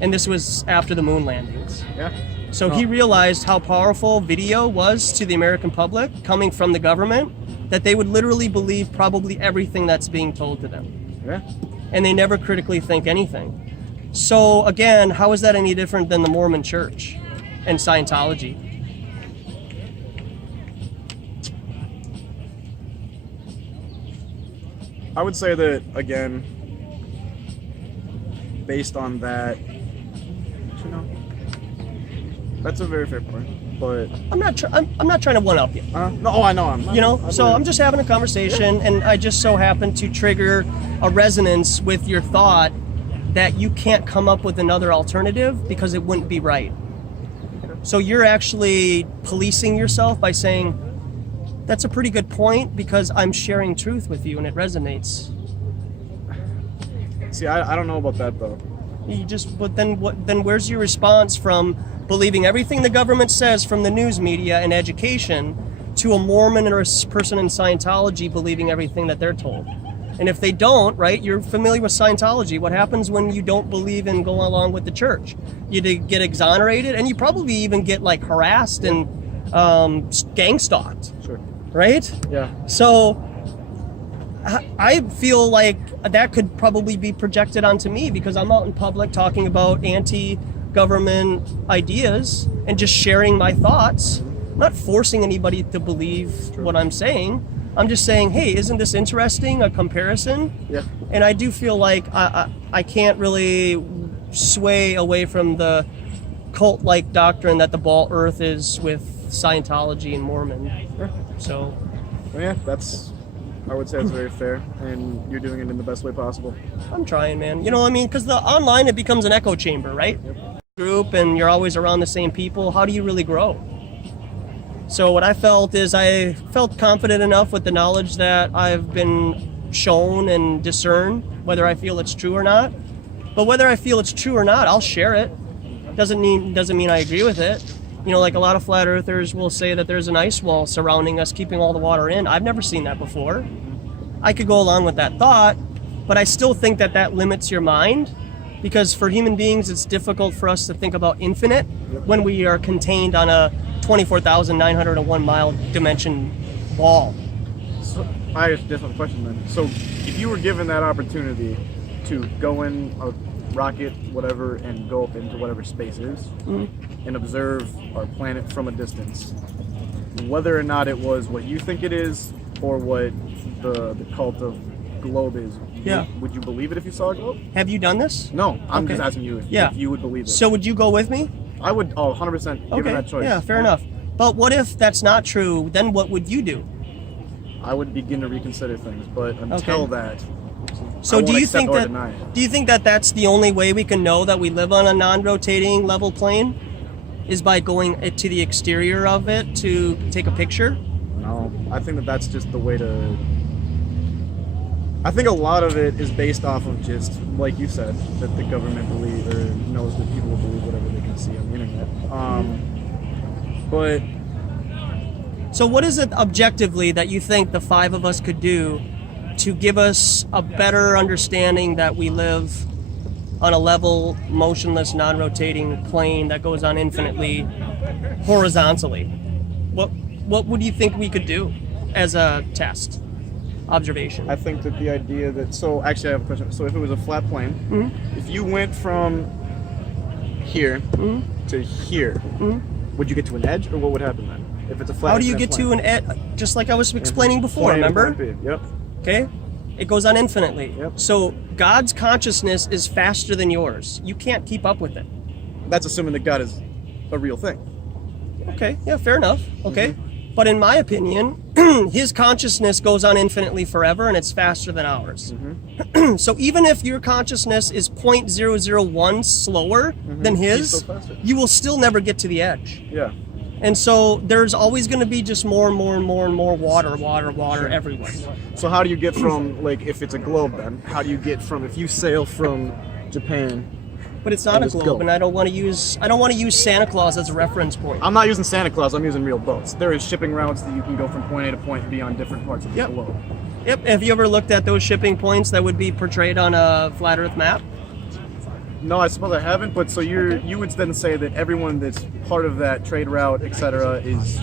And this was after the moon landings. Yeah. So he realized how powerful video was to the American public coming from the government, that they would literally believe probably everything that's being told to them. Yeah. And they never critically think anything. So again, how is that any different than the Mormon Church and Scientology? I would say that, again, based on that, you know, that's a very fair point. But I'm not trying to one up you. no, I know. I'm just having a conversation, and I just so happen to trigger a resonance with your thought that you can't come up with another alternative because it wouldn't be right. So you're actually policing yourself by saying, that's a pretty good point because I'm sharing truth with you and it resonates. See, I don't know about that though. But then where's your response from believing everything the government says from the news media and education to a Mormon or a person in Scientology believing everything that they're told? And if they don't, right, you're familiar with Scientology. What happens when you don't believe and go along with the church? You get exonerated, and you probably even get like harassed and gang stalked. Sure. Right? Yeah. So I feel like that could probably be projected onto me because I'm out in public talking about anti-government ideas and just sharing my thoughts. I'm not forcing anybody to believe what I'm saying. I'm just saying, hey, isn't this interesting, a comparison? Yeah. And I do feel like I can't really sway away from the cult-like doctrine that the ball earth is with Scientology and Mormon. Sure. So, Well, yeah, I would say it's very fair, and you're doing it in the best way possible. I'm trying, man. You know what I mean? Because the online, it becomes an echo chamber, right? Yep. Group, and you're always around the same people. How do you really grow? So what I felt is I felt confident enough with the knowledge that I've been shown and discern whether I feel it's true or not. But whether I feel it's true or not, I'll share it. Doesn't mean I agree with it. You know, like a lot of flat earthers will say that there's an ice wall surrounding us, keeping all the water in. I've never seen that before. I could go along with that thought, but I still think that that limits your mind, because for human beings, it's difficult for us to think about infinite when we are contained on a 24,901 mile dimension wall. So I have a different question then. So if you were given that opportunity to go in a rocket, whatever, and go up into whatever space is, and observe our planet from a distance, whether or not it was what you think it is or what the cult of globe is, would you believe it if you saw a globe? Have you done this? No, I'm Okay. just asking you if you would believe it. So would you go with me? I would 100% given that choice. Yeah, fair enough. But what if that's not true? Then what would you do? I would begin to reconsider things, but until that, So I do won't you accept think or that deny it. do you think that that's the only way we can know that we live on a non-rotating level plane is by going to the exterior of it to take a picture? No, I think that that's just the way to. I think a lot of it is based off of just, like you said, that the government believes or knows that people will believe whatever they can see on the internet. But So what is it objectively that you think the five of us could do to give us a better understanding that we live on a level, motionless, non-rotating plane that goes on infinitely horizontally. What would you think we could do as a test observation? I think that the idea that, so actually I have a question. So if it was a flat plane, if you went from here to here, would you get to an edge, or what would happen then? If it's a flat. How do you get to an edge? Just like I was explaining before, remember? Yep. Okay? It goes on infinitely. Yep. So God's consciousness is faster than yours. You can't keep up with it. That's assuming that God is a real thing. Okay, yeah, fair enough. Okay. But in my opinion, his consciousness goes on infinitely forever, and it's faster than ours. So even if your consciousness is 0.001 slower than his, you will still never get to the edge. Yeah. And so there's always going to be just more and more and more and more water everywhere. So how do you get from, like, if it's a globe then, how do you get from, if you sail from Japan? But it's not a globe, and I don't want to use Santa Claus as a reference point. I'm not using Santa Claus, I'm using real boats. There is shipping routes that you can go from point A to point B on different parts of the globe. Yep, have you ever looked at those shipping points that would be portrayed on a flat earth map? No, I suppose I haven't, but so you would then say that everyone that's part of that trade route, etc., is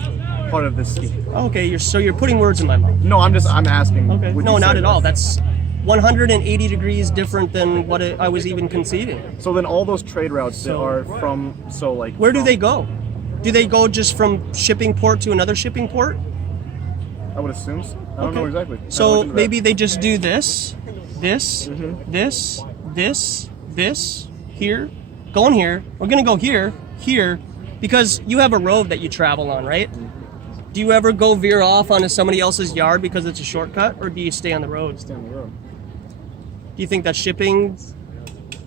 part of this scheme. Okay, you're putting words in my mouth. No, I'm asking. Okay. No, not at all. That's 180 degrees different than what I was even conceiving. So then all those trade routes that are from, where do they go? Do they go just from shipping port to another shipping port? I would assume so. I don't know exactly. So maybe they just do this, this, here, going here. We're gonna go here, because you have a road that you travel on, right? Do you ever go veer off onto somebody else's yard because it's a shortcut, or do you stay on the road? Stay on the road. Do you think that shipping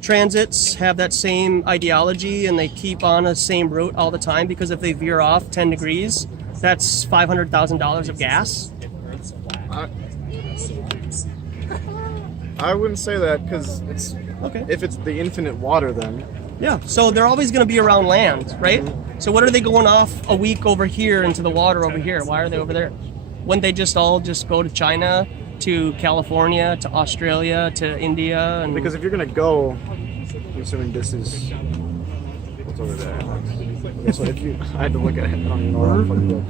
transits have that same ideology and they keep on the same route all the time? Because if they veer off 10 degrees, that's $500,000 of gas? I wouldn't say that, because it's if it's the infinite water, then yeah. So they're always going to be around land, right? So what are they going off a week over here into the water over here? Why are they over there? Wouldn't they just all go to China, to California, to Australia, to India? And because if you're going to go, I'm assuming this is what's over there. Okay, so if you, I had to look at it. I don't even know where I'm fucking go.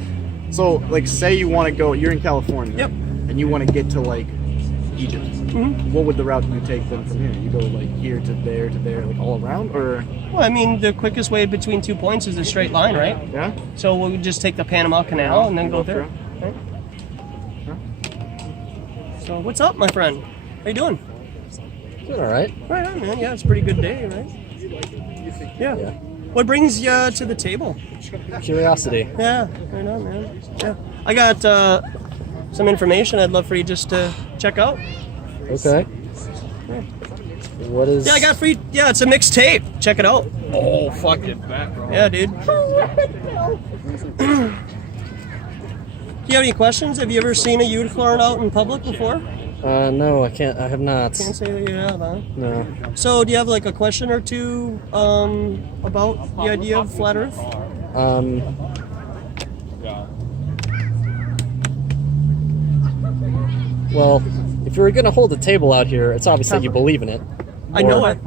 So like, say you want to go, you're in California. Yep. And you want to get to like Egypt. What would the route you take then from here? You go like here to there, like all around, or? Well, I mean, the quickest way between 2 points is a straight line, right? Yeah. So we'll just take the Panama Canal and then go there. Right? So what's up, my friend? How you doing? Doing all right. Right on, man. Yeah, it's a pretty good day, right? Yeah. What brings you to the table? Curiosity. Yeah, right on, man. Yeah. I got some information I'd love for you just to check out. Okay. What is... Yeah, I got free... Yeah, it's a mixed tape. Check it out. Oh, fuck it back, bro. Yeah, dude. Do you have any questions? Have you ever seen a unicorn out in public before? No, I can't. I have not. Can't say that you have, huh? No. So, do you have like a question or two about the idea of flat Earth? Well, if you were going to hold a table out here, it's obvious that you believe in it. I know it.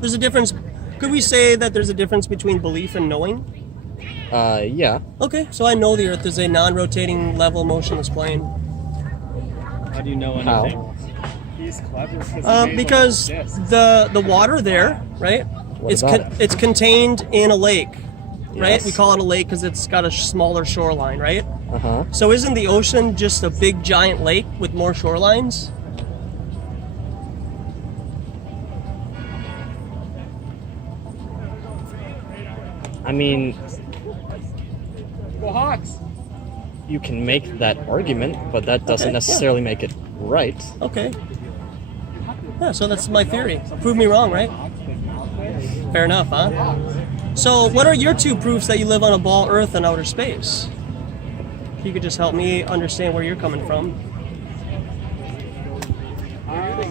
There's a difference. Could we say that there's a difference between belief and knowing? Yeah. Okay, so I know the Earth is a non-rotating, level, motionless plane. How do you know How? anything? He's clever. Because the water there, right? It's contained in a lake, right? Yes. We call it a lake because it's got a smaller shoreline, right? Uh-huh. So isn't the ocean just a big giant lake with more shorelines? I mean, Go Hawks! you can make that argument, but that doesn't necessarily make it right. Okay. Yeah, so that's my theory. Prove me wrong, right? Fair enough, huh? So what are your two proofs that you live on a ball Earth in outer space? If you could just help me understand where you're coming from.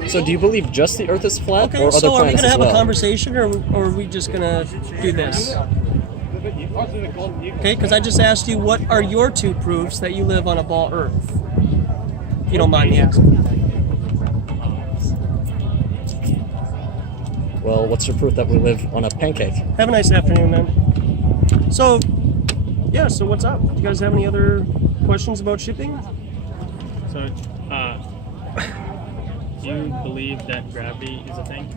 So do you believe just the Earth is flat, Okay, or other so are we planets going to as have well? a conversation, or are we just going to do this? Okay, because I just asked you, what are your two proofs that you live on a ball Earth? If you don't mind me asking. well, what's your proof that we live on a pancake? Have a nice afternoon, man. So, yeah, so what's up? You guys have any other questions about shipping? So, do you believe that gravity is a thing?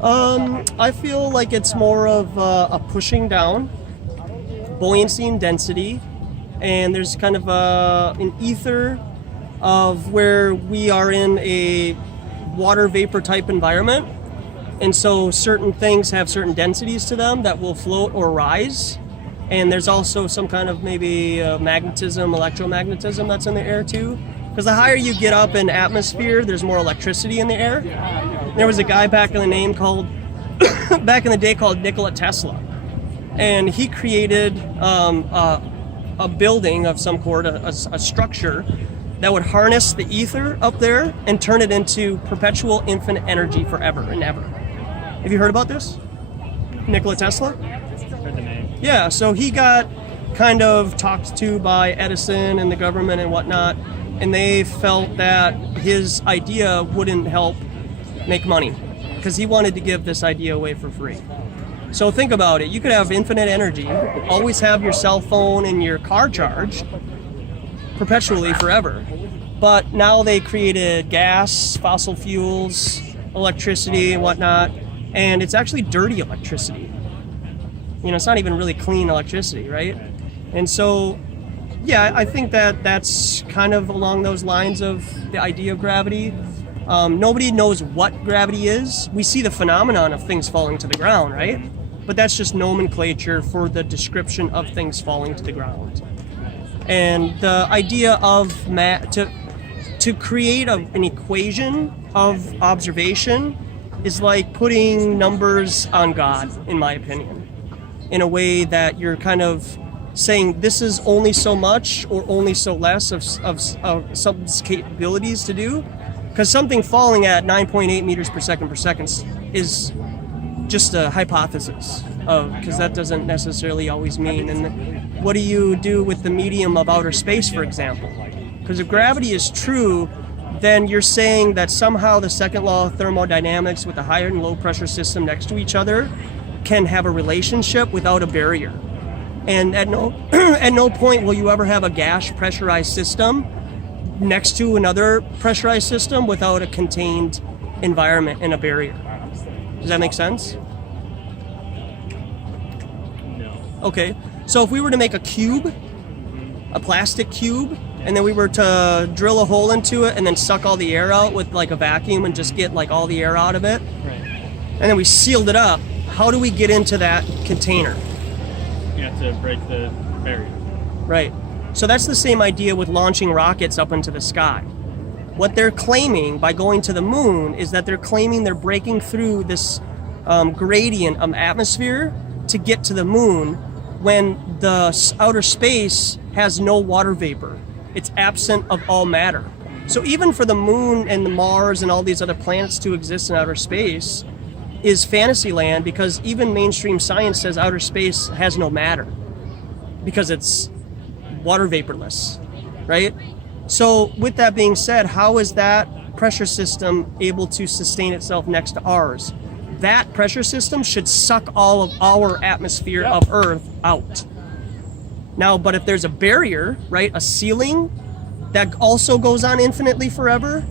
I feel like it's more of a pushing down, buoyancy and density, and there's kind of an ether of where we are in a water vapor type environment, and so certain things have certain densities to them that will float or rise, and there's also some kind of maybe magnetism, electromagnetism that's in the air too, because the higher you get up in atmosphere, there's more electricity in the air. There was a guy back in the day called Nikola Tesla, and he created a building of some sort, a structure that would harness the ether up there and turn it into perpetual infinite energy forever and ever. Have you heard about this? Nikola Tesla? Heard the name. Yeah, so he got kind of talked to by Edison and the government and whatnot, and they felt that his idea wouldn't help make money because he wanted to give this idea away for free. So think about it. You could have infinite energy, always have your cell phone and your car charged perpetually forever. But now they created gas, fossil fuels, electricity and whatnot, and it's actually dirty electricity. You know, it's not even really clean electricity, right? And so, yeah, I think that that's kind of along those lines of the idea of gravity. Nobody knows what gravity is. We see the phenomenon of things falling to the ground, right? But that's just nomenclature for the description of things falling to the ground. And the idea of to create an equation of observation is like putting numbers on God, in my opinion, in a way that you're kind of saying this is only so much or only so less of something's capabilities to do. Because something falling at 9.8 meters per second is just a hypothesis, because that doesn't necessarily always mean. And what do you do with the medium of outer space, for example? Because if gravity is true, then you're saying that somehow the second law of thermodynamics with the higher and low pressure system next to each other can have a relationship without a barrier. And at no point will you ever have a gas pressurized system next to another pressurized system without a contained environment and a barrier. Does that make sense? No. Okay, so if we were to make a cube, a plastic cube, and then we were to drill a hole into it and then suck all the air out with like a vacuum and just get like all the air out of it, Right. and then we sealed it up, how do we get into that container? You have to break the barrier. Right. So that's the same idea with launching rockets up into the sky. What they're claiming by going to the moon is that they're claiming they're breaking through this gradient of atmosphere to get to the moon when the outer space has no water vapor. It's absent of all matter. So even for the moon and the Mars and all these other planets to exist in outer space is fantasy land, because even mainstream science says outer space has no matter because it's water vaporless, right? So with that being said, how is that pressure system able to sustain itself next to ours? That pressure system should suck all of our atmosphere of Earth out. Now, but if there's a barrier, right, a ceiling that also goes on infinitely forever,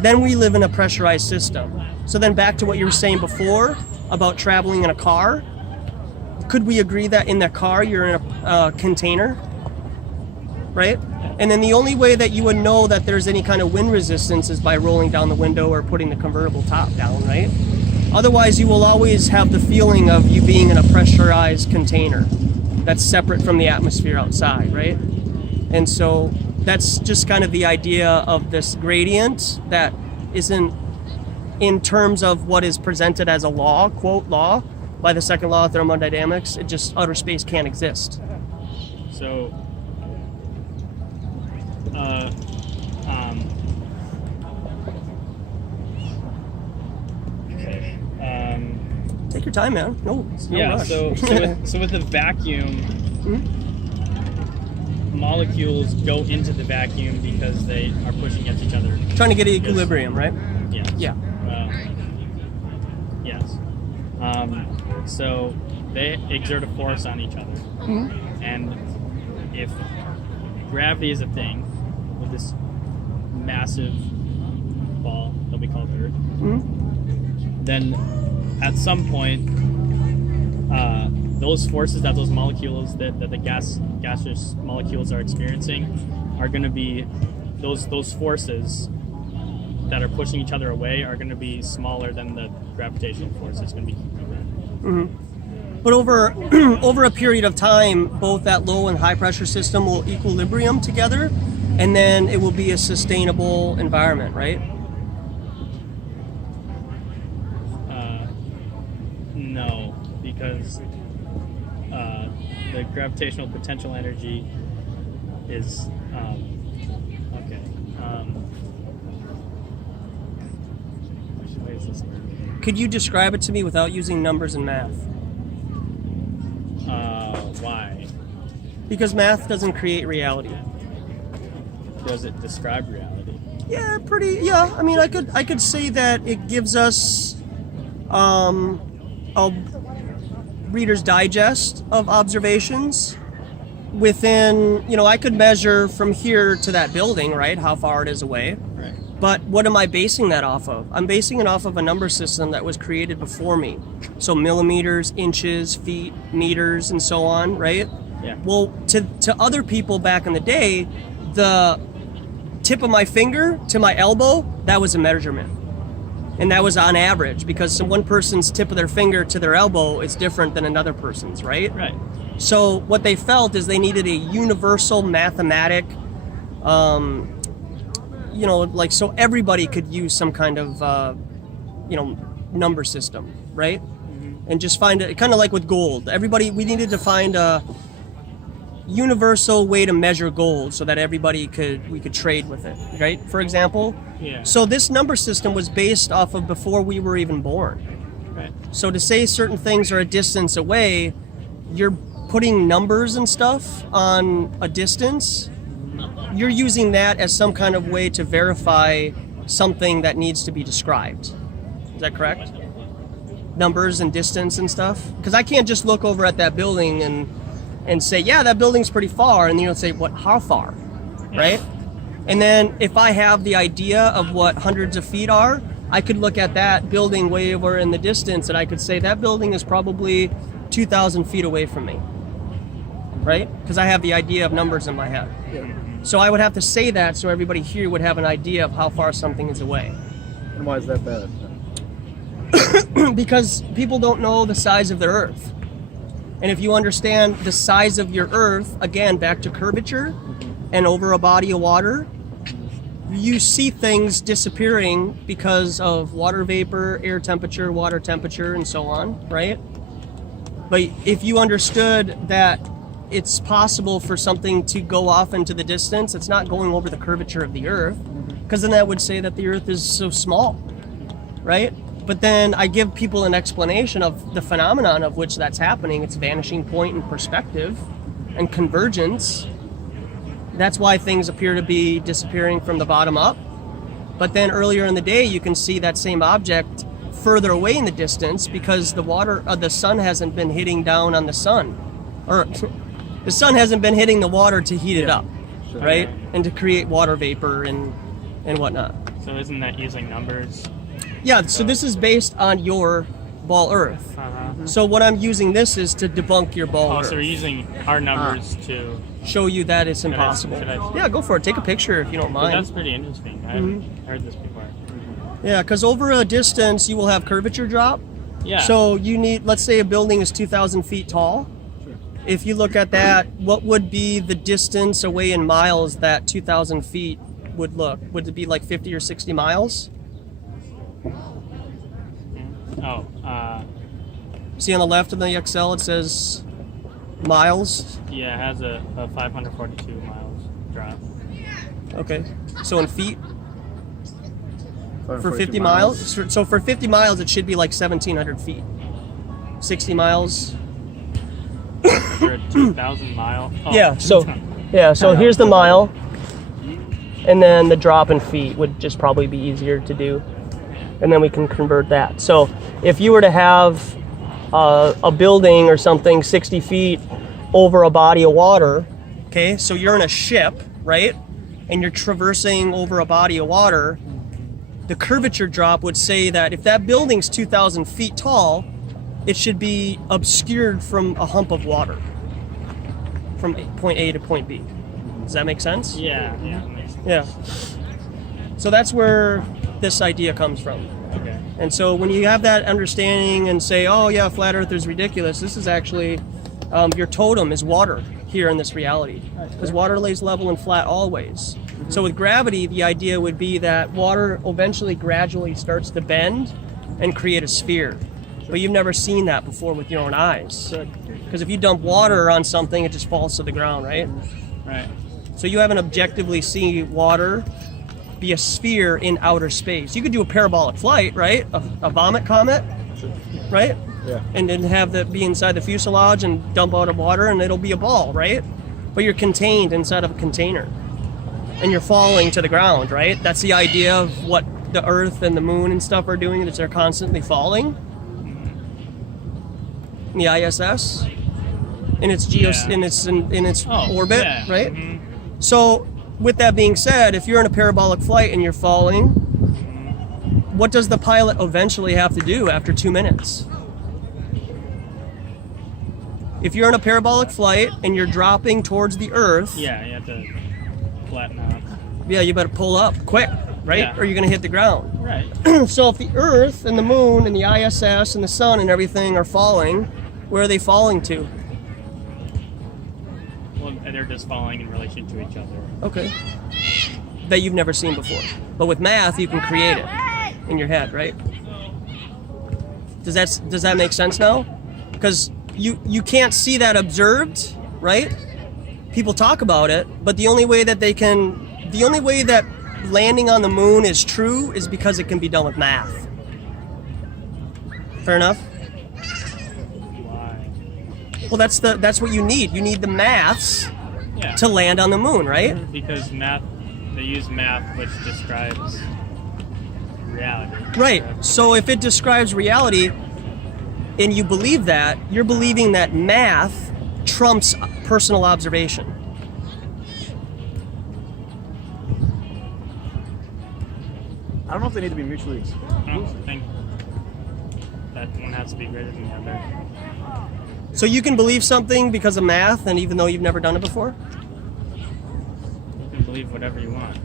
then we live in a pressurized system. So then back to what you were saying before about traveling in a car, could we agree that in the car you're in a container? Right? And then the only way that you would know that there's any kind of wind resistance is by rolling down the window or putting the convertible top down, right? Otherwise, you will always have the feeling of you being in a pressurized container that's separate from the atmosphere outside, right? And so that's just kind of the idea of this gradient that isn't in terms of what is presented as a law, quote, law, by the second law of thermodynamics. It just, outer space can't exist. So, Take your time, man. No rush. so with the vacuum, molecules go into the vacuum because they are pushing against each other. Trying to get equilibrium, right? Yes. Yeah. Yes. So they exert a force on each other. And if gravity is a thing with this massive ball that we call the Earth, then at some point, those forces that those molecules, that the gaseous molecules are experiencing, are going to be those forces that are pushing each other away are going to be smaller than the gravitational force that's going to be keeping them. But over over a period of time, both that low and high pressure system will equilibrium together, and then it will be a sustainable environment, right? No, because the gravitational potential energy is okay. Which way is this work? Could you describe it to me without using numbers and math? Why? Because math doesn't create reality. Does it describe reality? Yeah, pretty. Yeah, I mean, I could say that it gives us a Reader's Digest of observations within. You know, I could measure from here to that building, right? How far it is away. Right. But what am I basing that off of? I'm basing it off of a number system that was created before me. So millimeters, inches, feet, meters, and so on, right? Yeah. Well, to other people back in the day, the tip of my finger to my elbow, that was a measurement. And that was on average, because one person's tip of their finger to their elbow is different than another person's, right? Right. So what they felt is they needed a universal mathematic, you know, like so everybody could use some kind of, you know, number system, right? And just find it, kind of like with gold. We needed to find a universal way to measure gold so that we could trade with it, right? For example. Yeah. So this number system was based off of before we were even born. Right. So to say certain things are a distance away, you're putting numbers and stuff on a distance. You're using that as some kind of way to verify something that needs to be described. Is that correct? Numbers and distance and stuff? Because I can't just look over at that building and say, yeah, that building's pretty far, and then you'll say, what? How far? Right? And then if I have the idea of what hundreds of feet are, I could look at that building way over in the distance, and I could say that building is probably 2,000 feet away from me. Right? Because I have the idea of numbers in my head. So I would have to say that so everybody here would have an idea of how far something is away. And why is that bad? Because people don't know the size of the Earth. And if you understand the size of your Earth, again, back to curvature and over a body of water, you see things disappearing because of water vapor, air temperature, water temperature, and so on, right? But if you understood that it's possible for something to go off into the distance, it's not going over the curvature of the Earth, because then that would say that the Earth is so small, right? But then I give people an explanation of the phenomenon of which that's happening. It's vanishing point in perspective and convergence. That's why things appear to be disappearing from the bottom up. But then earlier in the day, you can see that same object further away in the distance because the sun hasn't been hitting down on the sun. Or the sun hasn't been hitting the water to heat it up, right? And to create water vapor and whatnot. So isn't that using numbers? Yeah, so this is based on your ball Earth. So what I'm using this is to debunk your ball Earth. So we're using our numbers to show you that it's impossible. Yeah, go for it. Take a picture if you don't mind. That's pretty interesting. I haven't heard this before. Yeah, because over a distance, you will have curvature drop. Yeah. So you need, let's say a building is 2,000 feet tall. If you look at that, what would be the distance away in miles that 2,000 feet would look? Would it be like 50 or 60 miles? See on the left of the Excel, it says miles. Yeah, it has a 542 miles drop. Okay, so in feet? For 50 miles? So for 50 miles, it should be like 1,700 feet. 60 miles. For a 2,000 mile? Oh. Yeah, so here's the mile. And then the drop in feet would just probably be easier to do. And then we can convert that. So if you were to have a building or something 60 feet over a body of water, okay? So you're in a ship, right? And you're traversing over a body of water. The curvature drop would say that if that building's 2,000 feet tall, it should be obscured from a hump of water from point A to point B. Does that make sense? Yeah, yeah. That makes sense. Yeah. So that's where this idea comes from. Okay. And so when you have that understanding and say, oh yeah, flat earth is ridiculous, this is actually, your totem is water here in this reality. Because water lays level and flat always. So with gravity, the idea would be that water eventually gradually starts to bend and create a sphere. But you've never seen that before with your own eyes. Because if you dump water on something, it just falls to the ground, right? Right. So you haven't objectively seen water be a sphere in outer space. You could do a parabolic flight, right? A vomit comet, right? Yeah. And then have that be inside the fuselage and dump out of water and it'll be a ball, right? But you're contained inside of a container. And you're falling to the ground, right? That's the idea of what the Earth and the Moon and stuff are doing, is they're constantly falling. In the ISS, in its in its orbit, yeah. right? Mm-hmm. So, with that being said, if you're in a parabolic flight and you're falling, what does the pilot eventually have to do after 2 minutes? If you're in a parabolic flight and you're dropping towards the Earth, Yeah, you have to flatten out. yeah, you better pull up quick, right? Yeah. Or you're gonna hit the ground. Right. So if the Earth and the Moon and the ISS and the Sun and everything are falling, where are they falling to? Well, they're just falling in relation to each other. Okay. That you've never seen before. But with math, you can create it in your head, right? Does that make sense now? Because you can't see that observed, right? People talk about it, but the only way that landing on the moon is true is because it can be done with math. Fair enough? Why? Well, that's what you need. You need the maths Yeah. to land on the moon, right? Because they use math which describes reality. Right. So if it describes reality and you believe that, you're believing that math trumps personal observation. I don't know if they need to be mutually I exclusive. don't think that one has to be greater than the other. So you can believe something because of math, and even though you've never done it before? You can believe whatever you want.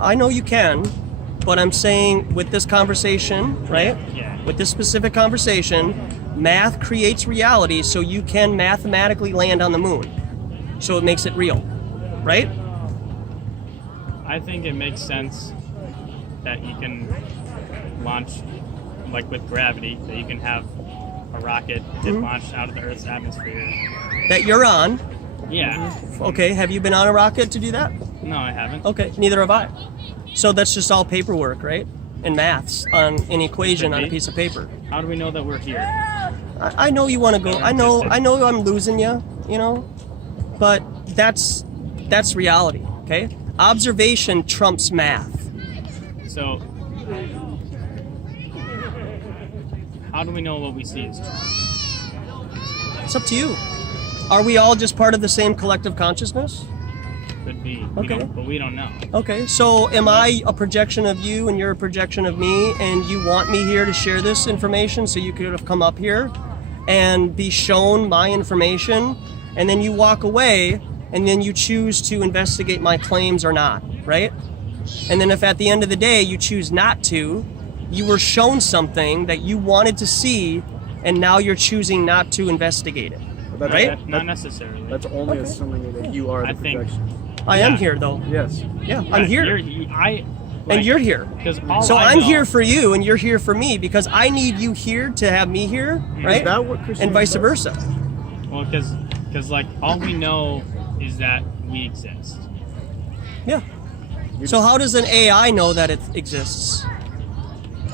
I know you can, but I'm saying with this conversation, right? Yeah. With this specific conversation, math creates reality, so you can mathematically land on the moon. So it makes it real, right? I think it makes sense that you can launch, like with gravity, that you can have a rocket get launched out of the Earth's atmosphere. That you're on. Yeah. Okay, have you been on a rocket to do that? No, I haven't. Okay, neither have I. So that's just all paperwork, right? And maths on an equation on a piece of paper. How do we know that we're here? I know you want to go. I know I'm losing you, but that's reality, okay? Observation trumps math. So, how do we know what we see is true? It's up to you. Are we all just part of the same collective consciousness? Could be. Okay. But we don't know. Okay, so am I a projection of you and you're a projection of me, and you want me here to share this information so you could have come up here and be shown my information, and then you walk away and then you choose to investigate my claims or not, right? And then if at the end of the day you choose not to, you were shown something that you wanted to see, and now you're choosing not to investigate it, But right? Not necessarily. That's only assuming that you are the I think- projection. I am here though. Yes. Yeah, I'm here. And you're here. So I'm here for you and you're here for me, because I need you here to have me here, right? Is that what Christianity And vice does? versa. Well, because like all we know is that we exist. Yeah. So how does an AI know that it exists?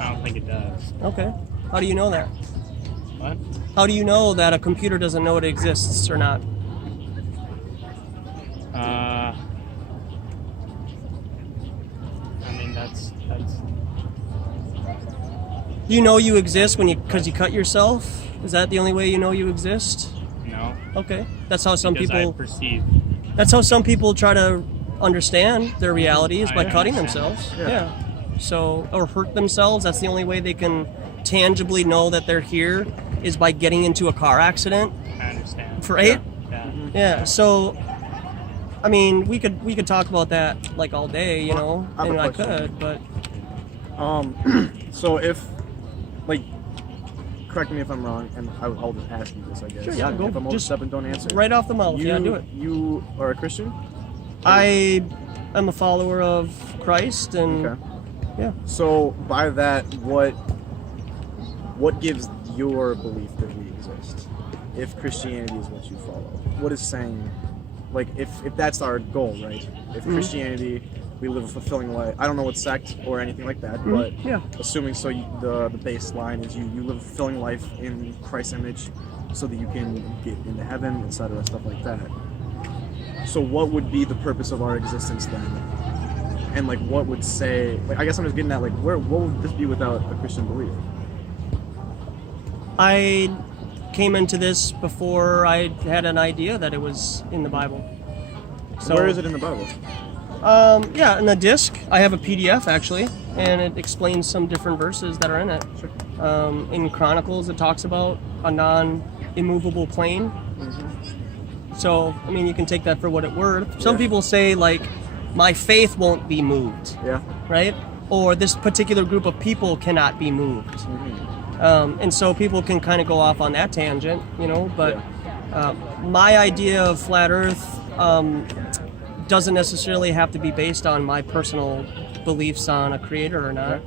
I don't think it does. Okay. How do you know that? What? How do you know that a computer doesn't know it exists or not? I mean that's. You know you exist because you cut yourself? Is that the only way you know you exist? No. Okay. That's how some Because people. I perceive. That's how some people try to understand their reality is by I cutting understand. themselves. Yeah. So, or hurt themselves. That's the only way they can tangibly know that they're here is by getting into a car accident. I understand. Right? Yeah. Yeah. So, I mean, we could talk about that like all day, you know, I have and a I question. could, but So if, like, correct me if I'm wrong, and I'll just ask you this, I guess. Sure, yeah, go. If I'm Just overstepping, don't answer. right off the mouth, yeah, do it. You are a Christian? I am a follower of Christ, and Okay. yeah. So by that, what gives your belief that we exist? If Christianity is what you follow, what is saying, like, if that's our goal, right? If Christianity, we live a fulfilling life. I don't know what sect or anything like that, but Yeah. assuming so, the baseline is you live a fulfilling life in Christ's image, so that you can get into heaven, etc., stuff like that. So what would be the purpose of our existence then? And like, what would say? Like, I guess I'm just getting at, like, what would this be without a Christian belief? I came into this before I had an idea that it was in the Bible. So Where is it in the Bible? Yeah, in the disc, I have a PDF actually, and it explains some different verses that are in it. Sure. In Chronicles, it talks about a non-immovable plane. So, I mean, you can take that for what it's worth. Some Yeah. people say, like, my faith won't be moved, Yeah. right? Or this particular group of people cannot be moved. And so people can kind of go off on that tangent, you know, but my idea of flat Earth doesn't necessarily have to be based on my personal beliefs on a creator or not.